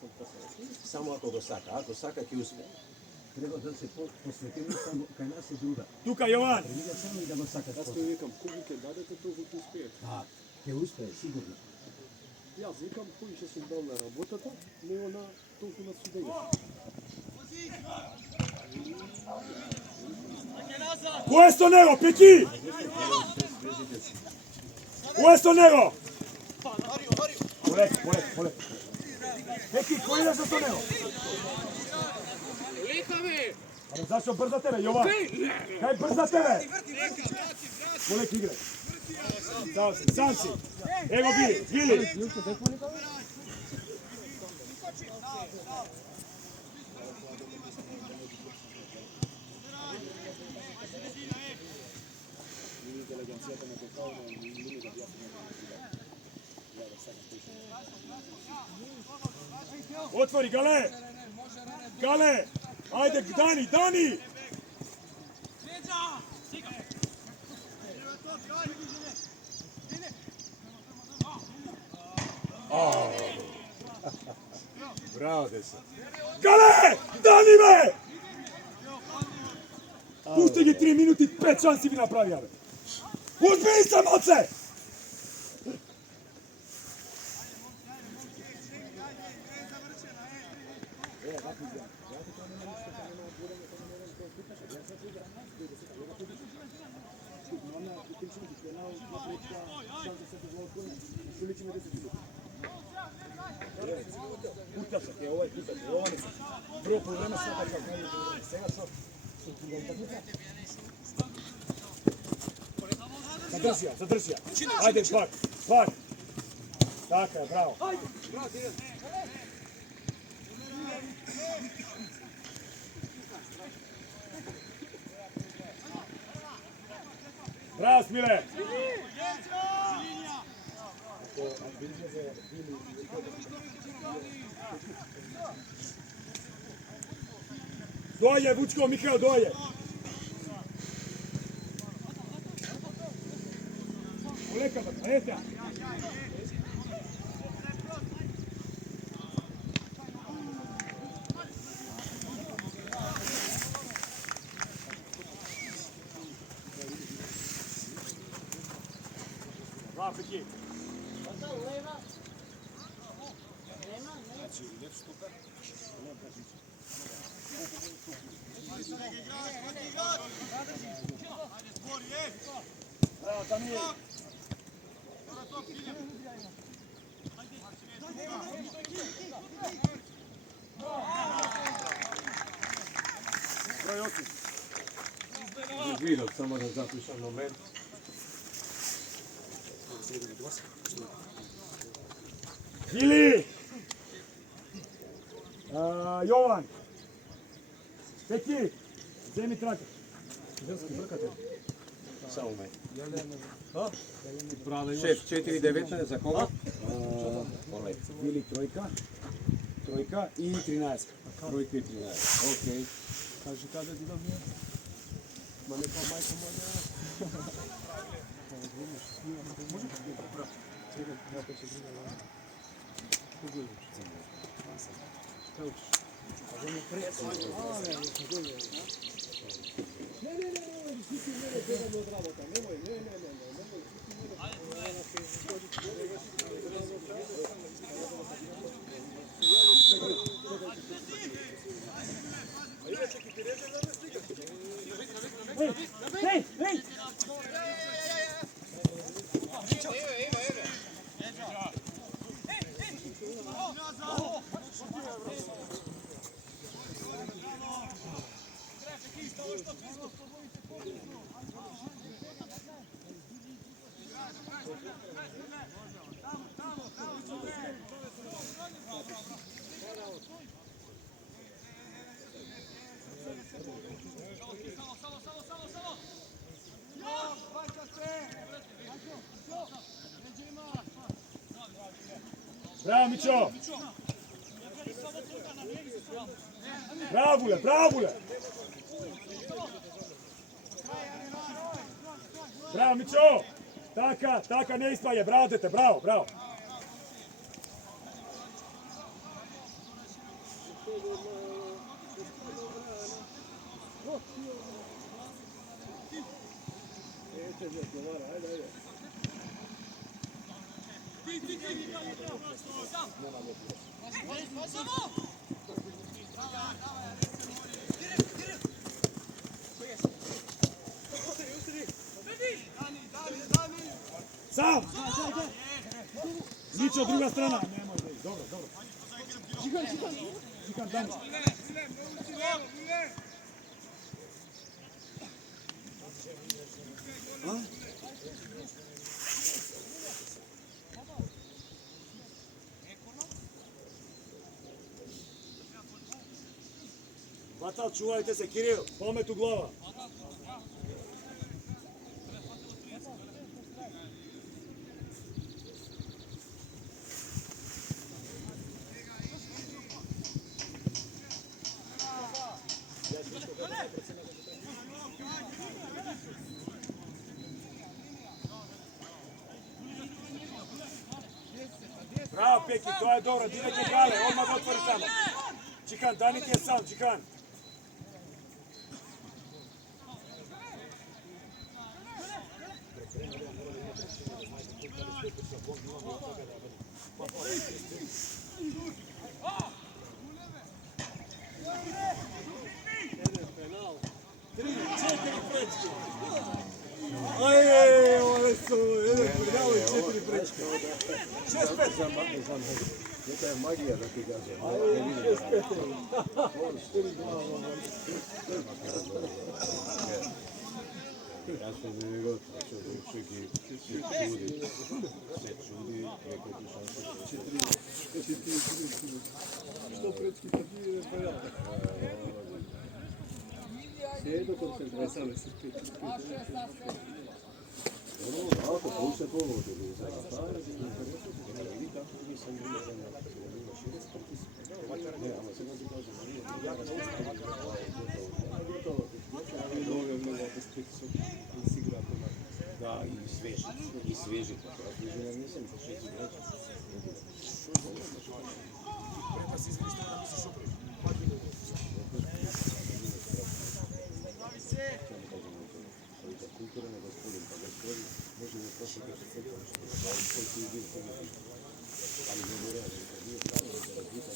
сум посветен. само ако го сака. Ако сака, ќе успее. Треба да се посветиме само кај нас и друга. Тука, Јован! Треба само и да го сакат. Јас кој викам, колку ќе дадете, толку ќе успеете. Да, ќе успее, сигурно. Јас викам, кој ќе сум дал на работата, него на толку на судење. Кој е со него, Пеки? Кој е со него? Полек. Пеки, кој е со него? Але зашо брза тебе, Јован? Кај брза тебе? Полек играј. Сам си. Ево Вили. Отвори, Гале! Гале! Ајде, Дани! Браво, деца. Гале! Дани, бе! Пусти ги 3 минути, 5 шанси ви направија, бе! Узби се, моце! Путаша ќе овај путаш, ова не се. Прво по време се така како сега што задржи ја. Ајде, пак. Така е, браво. Браво, Смиле. Доје, Вучко, Михаил, доје. Полека, ете. Два пеки. Браво, Тани. Број 8. Видов, само да запишам момент. Вили! Јован! Пеки! Земи трака. Само ме. Шеф, 4-19 за кого? Вили тројка и 13. Тројка и 13. Окей. Кажи каде ти да ми е? Ма нека мајка Ей! Браво, Мичо! Браво, Буле, браво, Буле! Браво, Мичо! Така, не испаѓа, браво, дете, браво, браво! Сам! Мичо, друга страна! Dobro. Čikan, Dani. Vatal, čuvajte se, Kiril, pomet u glava. Bravo, Peki, to je dobro, direkt je gale, odmah ga otvori tamo. Čikan, Dani ti je sam, Čikan. Ajde, ovo su, jedan penal i 4 prečke. 6-5. Neka je magija da ti kaže. Ja sam nego čovjek se čudi, preko ti šanse. 4. Što prečki pa nije penal. Sjedno koncentracija se piti. Ono, ako pouče to ovdje, vidi kako ti sam bilo za njega. Ne, ali se ne kaže, da, i sveži. Sveži nisam za 6 igrača. Prema si izvište da misliš upravo. Kultura ne gospodin, pa gospodin može da prošli kaže sve to što koji ti ide u tome. Ali ne mora da je pravo da razvita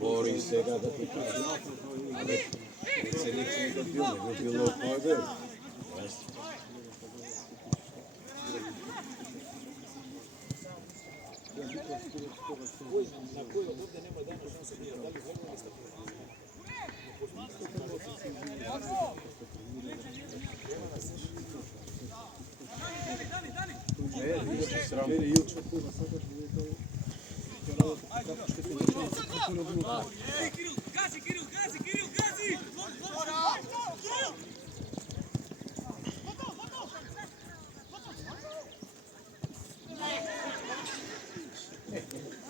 Bori se da ti kaže. Ali se neće nikad bilo ovdje. Na koji od ovdje nema dana šanse da li vrlo ili statistično.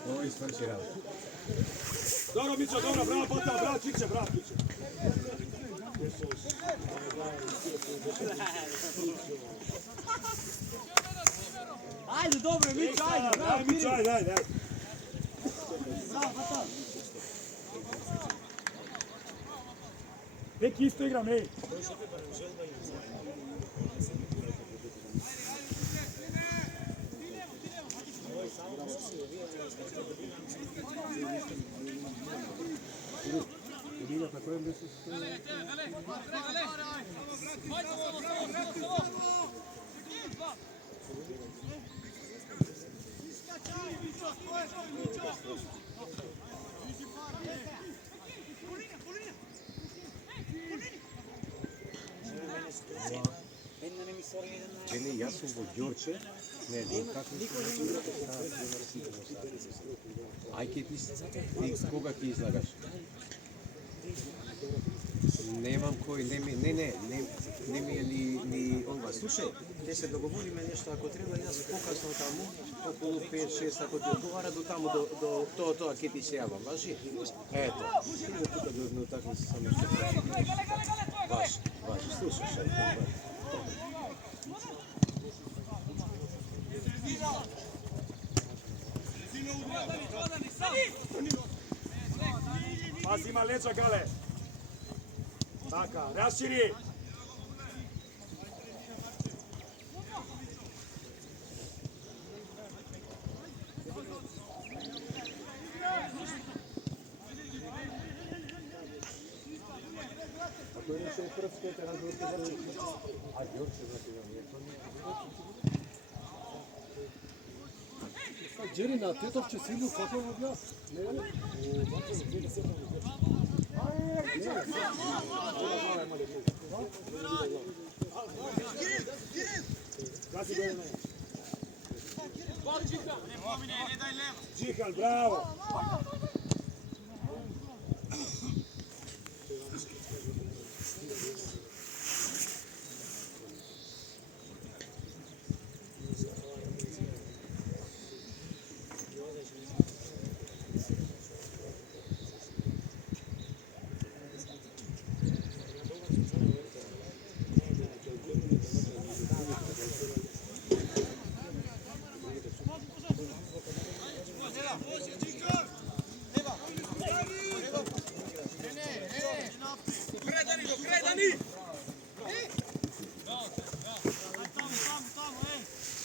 Ovo isvrši rad. Dobro, Mićo, dobro, bravo, Batal, bravo, Čiče, bravo, Čiče. Ajde, dobro, Mićo, ajde, bravo, Mićo, ajde. Neki isto igram, ej. Na kojem mjestu se ja sam vođorče, ne znam kako se Ајке ти кога ќе излагаш? Немам кој, не ми е ни ова. Слушај, Ќе се договориме нешто, ако треба јас покасно таму, околу 5-6, ако ти одговара до таму, до тоа ќе ти се јавам, важи? ето. Хилјада пута до такви се само што важи, слушаш, Pazi, ima leđa, Gale. Така, raširi. Ако имаше прв кој те разбрати, а Ѓорче значи да не Джери на Тетов че силно како во бјас. Čikan, bravo.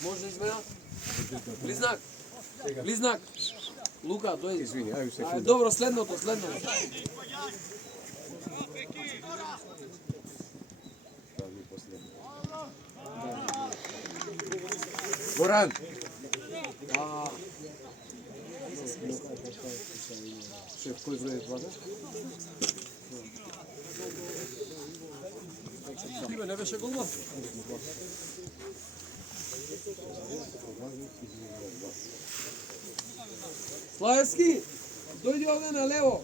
Може измена? Близнак. Близнак. Лука, дојди. Извини, ајде секунда. Добро, следното. Горан. Шеф, кој број е влада? Тиве не беше голма. Славевски, дојди овде на лево.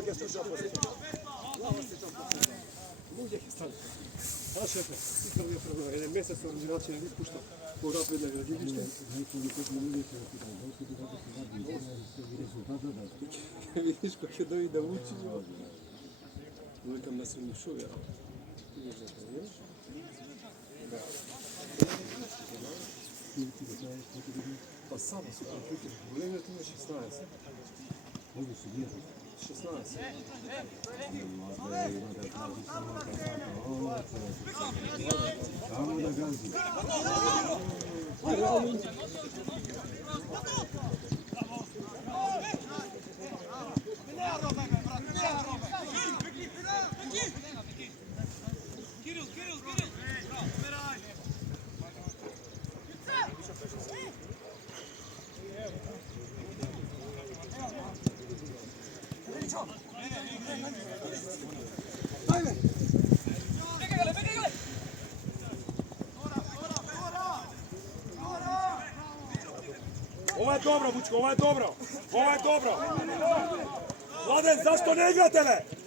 Kako je slušao poslije? Uvijek je stavio. A šefe, iskreno je problem. Jedan mjesec organizacija ne ispušta po rapidne gradilište. Vidiš kako je doji da uči. Uvijekam na srednju šuvja. Pa samo su kompjuter. Golemi je tu 16. Mogu su vježiti. 16. Само да гази. Ovo je dobro, Vučko, ovo je dobro. Ovo je dobro. Mladen, zašto ne igrate me?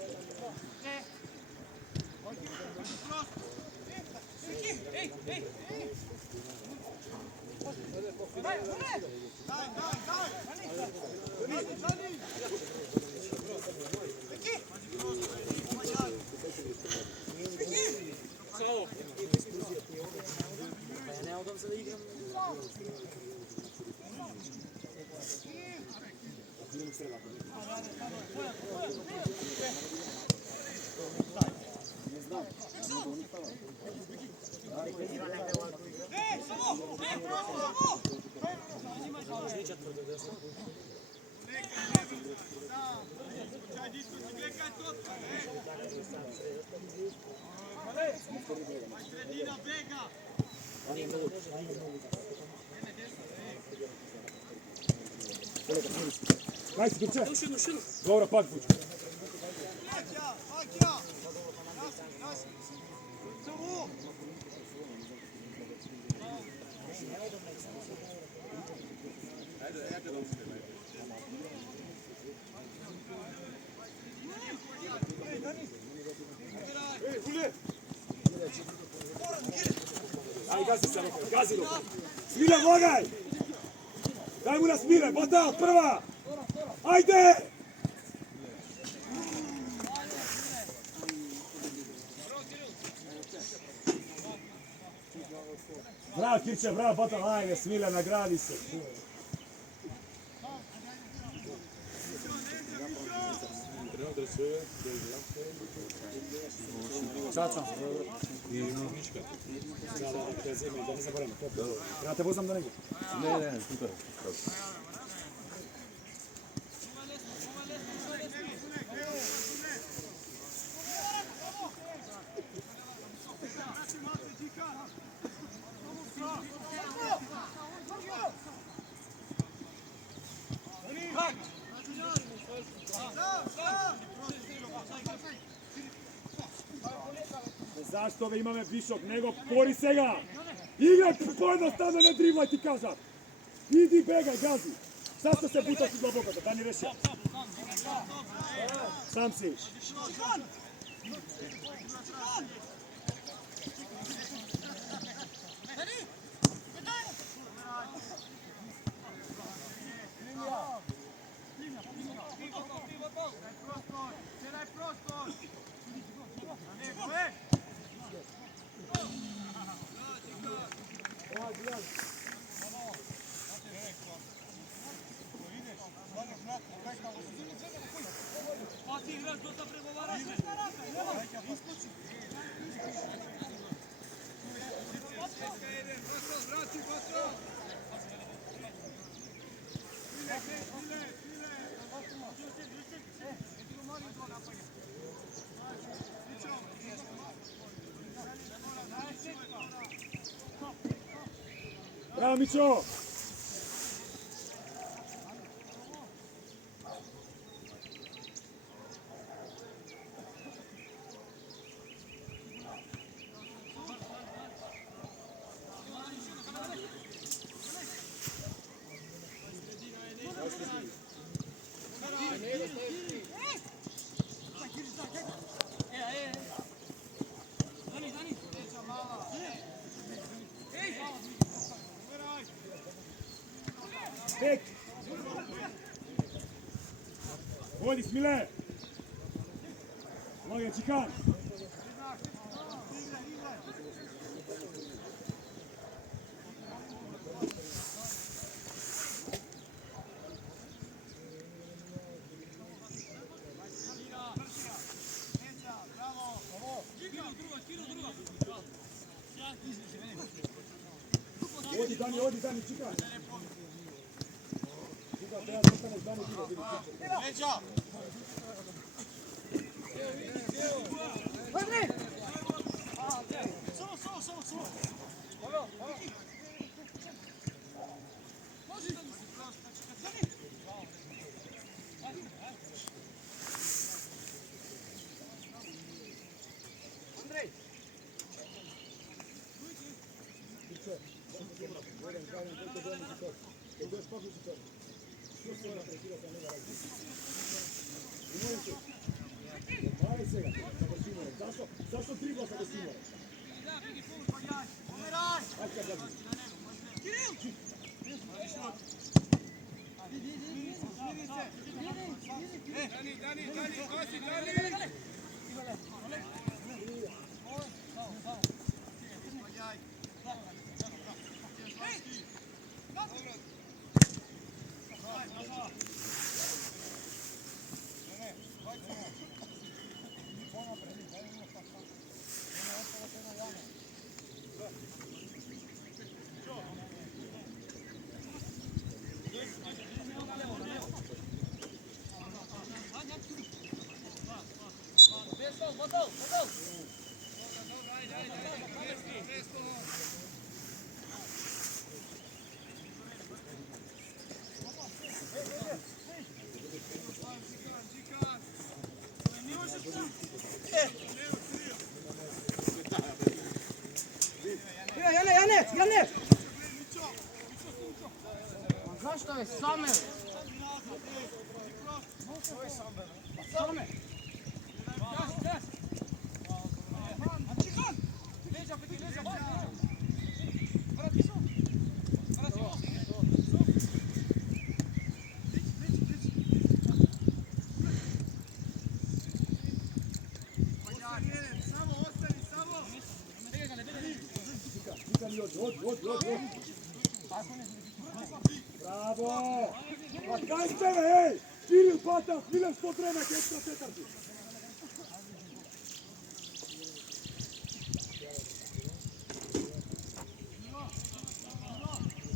Najsi, Grče. Dobro, pak buć. Aj, gazi se, gazi do. Smile, vlagaj! Daj mu na Smile, bota, prva! Ajde! Bravo, Kirče, bravo, bota, ajde, Smile, nagradi se. Čača. Da ne zaboravim. Ja te vozam do negdje. Ne, super. Zašto ove imame višok, nego kori se ga! Igraj pojednostavno, ne driblaj ti kažam! Idi, begaj, gazi! Zašto se butaš u dlabokata, da ni rešio? Sam si! Bravo, Mićo! Bek! Vodi, Smile! Lagaj, Čikan! Odi, Dani, Čikan! Zašto tri glasa do Simona? Jane! Zašto je Samer? Samer! Bravo! Pa kaj ste, ej! Kiril Pata, Milan 100 trenak, ekstra četvrti.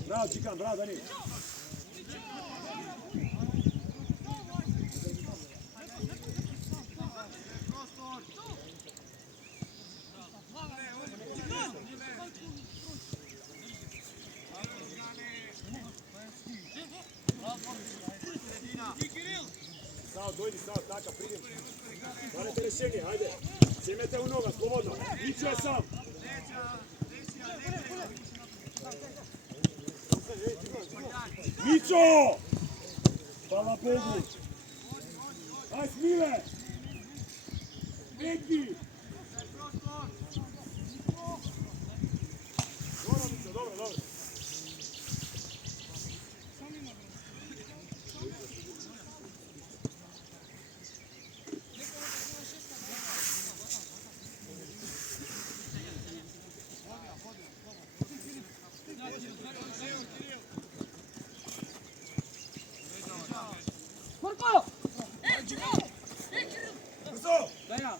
Bravo, Čikan, bravo, Dani. Sao, dojdi, Sao, taka, pridim. Barete rešenje, ajde. Zemete u noga, slobodno. Iću je sam. Mićo! Hvala Bogu. Aj, Smile! Neki! Dobro, Mićo, dobro, dobro. Korko! Brzo! Dajna!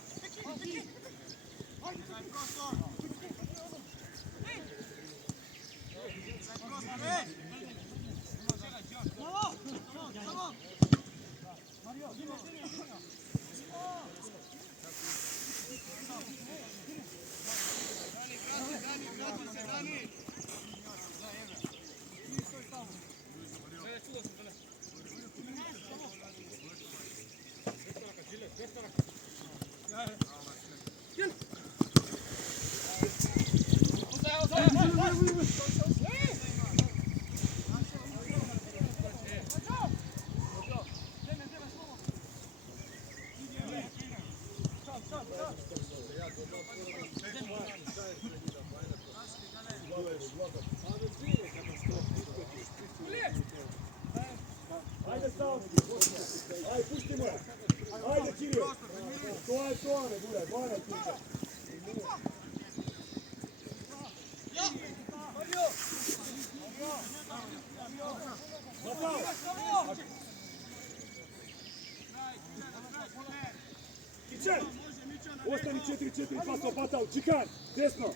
Ajde, Stavski, ajde, pušti mu je. Ajde, Kiril. To ne bude, Bojana tiče. Matao! Tiče! Ostani 4-4, paso, Patao, Čikan, desno.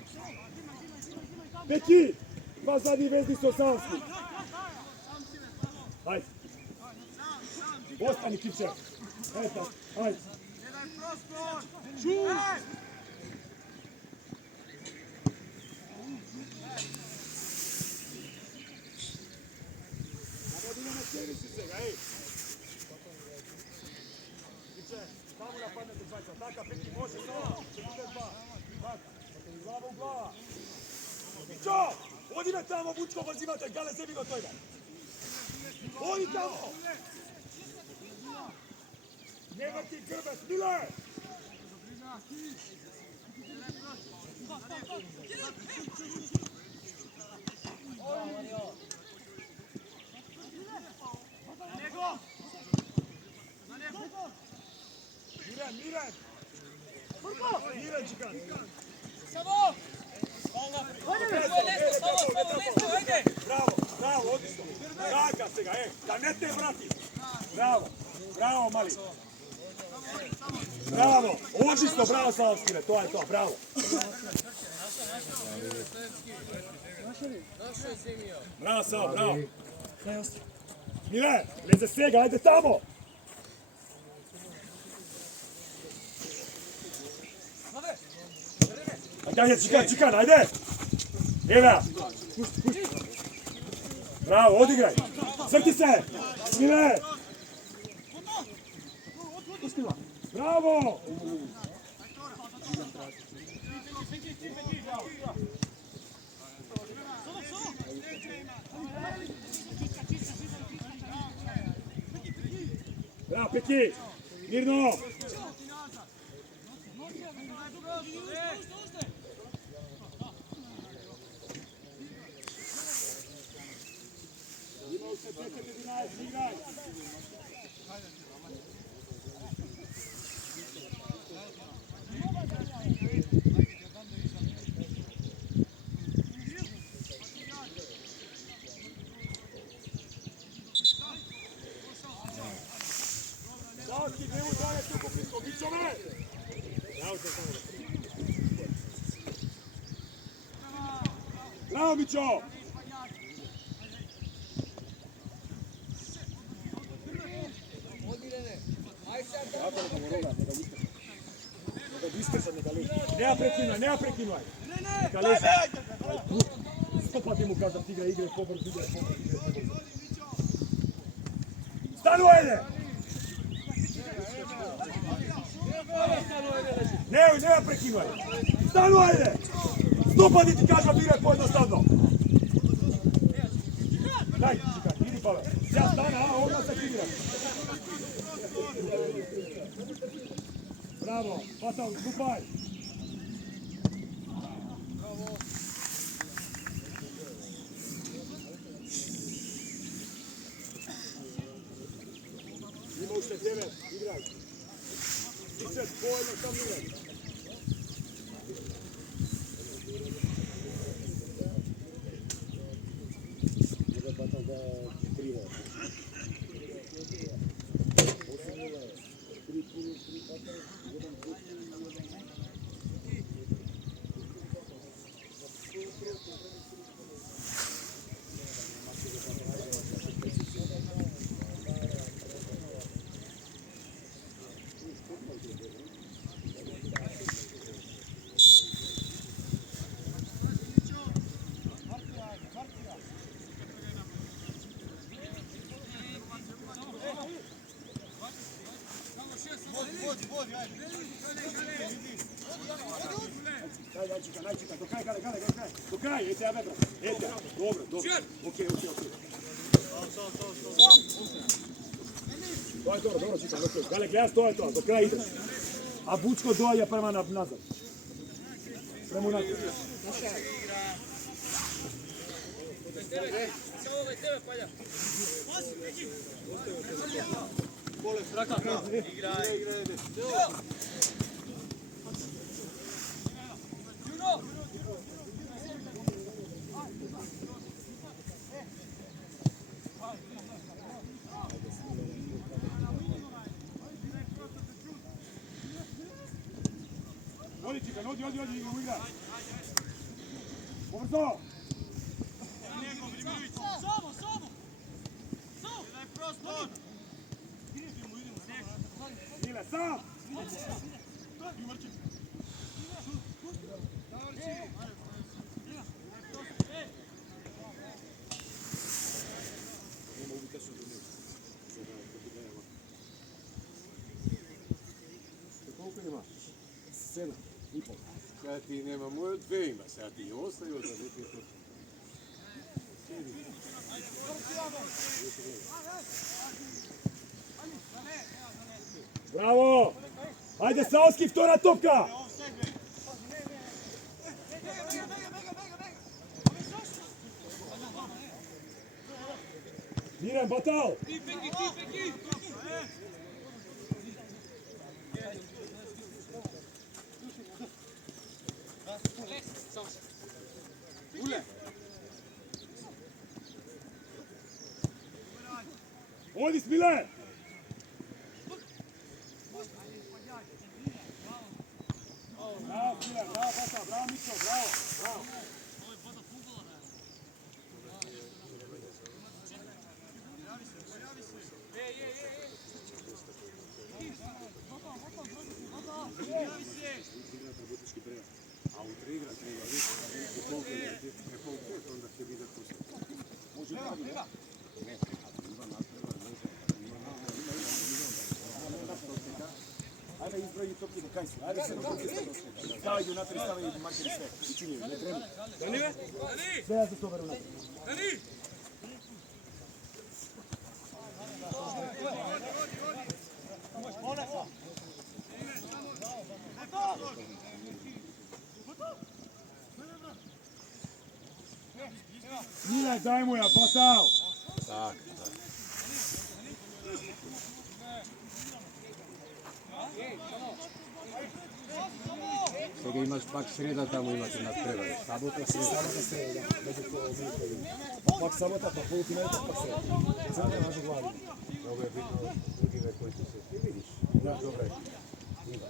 Peki, dva zadnji vezni su Savski. Ajde. Ostani, Kiče. Eto, ajde. Čuj! Navodimo na čelici se ga, ej! Kiče, samo napadnete dvajca. Taka, Peki, može, samo. Se bude dva. Taka, glava u glava. Kičo! Odi me tamo, Bučko, pozivate, gale sebi do tojga. Odi tamo! Nema ti grbe, Mile! Играј, Чикан. Браво, браво, одлично. Така сега, да не те врати. Браво, браво, мали. Браво, одлично, браво, Савскире, тоа е тоа, браво. Браво, Сава, браво. Миле, лезе сега, ајде тамо. Ајде, Чикан, ајде. Еве. Браво, одиграј. Црти се. Миле. Браво. Браво, Пеки. Мирно. Salski, idemo dalje tu kupitko, Mićove! Bravo, Mićo! Nema prekinuaj! Neka leži! Stopati mu kažem, ti igre pobrzo, igre pobrzo. Stanu, ajde! Nema prekinuaj! Stanu, ajde! Stopati ti kažem, igre pojednostavno! Daj, čekaj, idi Pave. Ja stana, a onda se igra. Bravo, Pasal, skupaj! Ima ušte 9, igraj. 10, pojedno sam igraj. Daj, čekaj, do kraj, gale, do kraj, ete ja vedro, ete, dobro, okej. To je dobro, čekaj, okej, gale, gledaš, to je to, do kraja ideš, a Bučko dođe prema nazad, prema nazad. Odi, čekaj, odi, igra. Pobrzo! Mile, sam! Koliko ima? 7,5. Сега ти нема мојот 2 има, сега ти остају за некој тој. Браво! Ајде Сауски, втора топка! Мирен, батал! Оди, Смиле! Браво, Смиле, браво, Паша, браво, Мичо, браво, браво. А утре игра треба веќе колку е полпет, онда ќе биде пуст. Може да биде. Не, има натпревар, Ајде изброји топки до кај си. Ајде се напред. Ставај ги унатре, ставај ги маркери све. Учини, не треба. Дани бе? Све ја за тоа веру напред. Дани! Смиле, дай му ја, Патал! Така, Сега имаш пак среда, таму имате надпревари. Сабота, среда. Пак сабота, па полуфиналите, пак се. Сега не може глави. Много е битно другиве кои се. Ти видиш? Да, добре. Има.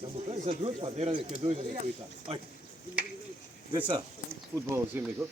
Да му кажеш за друг пат, не ради, ке дојде некој там. Ајде. Деца, фудбал земни го.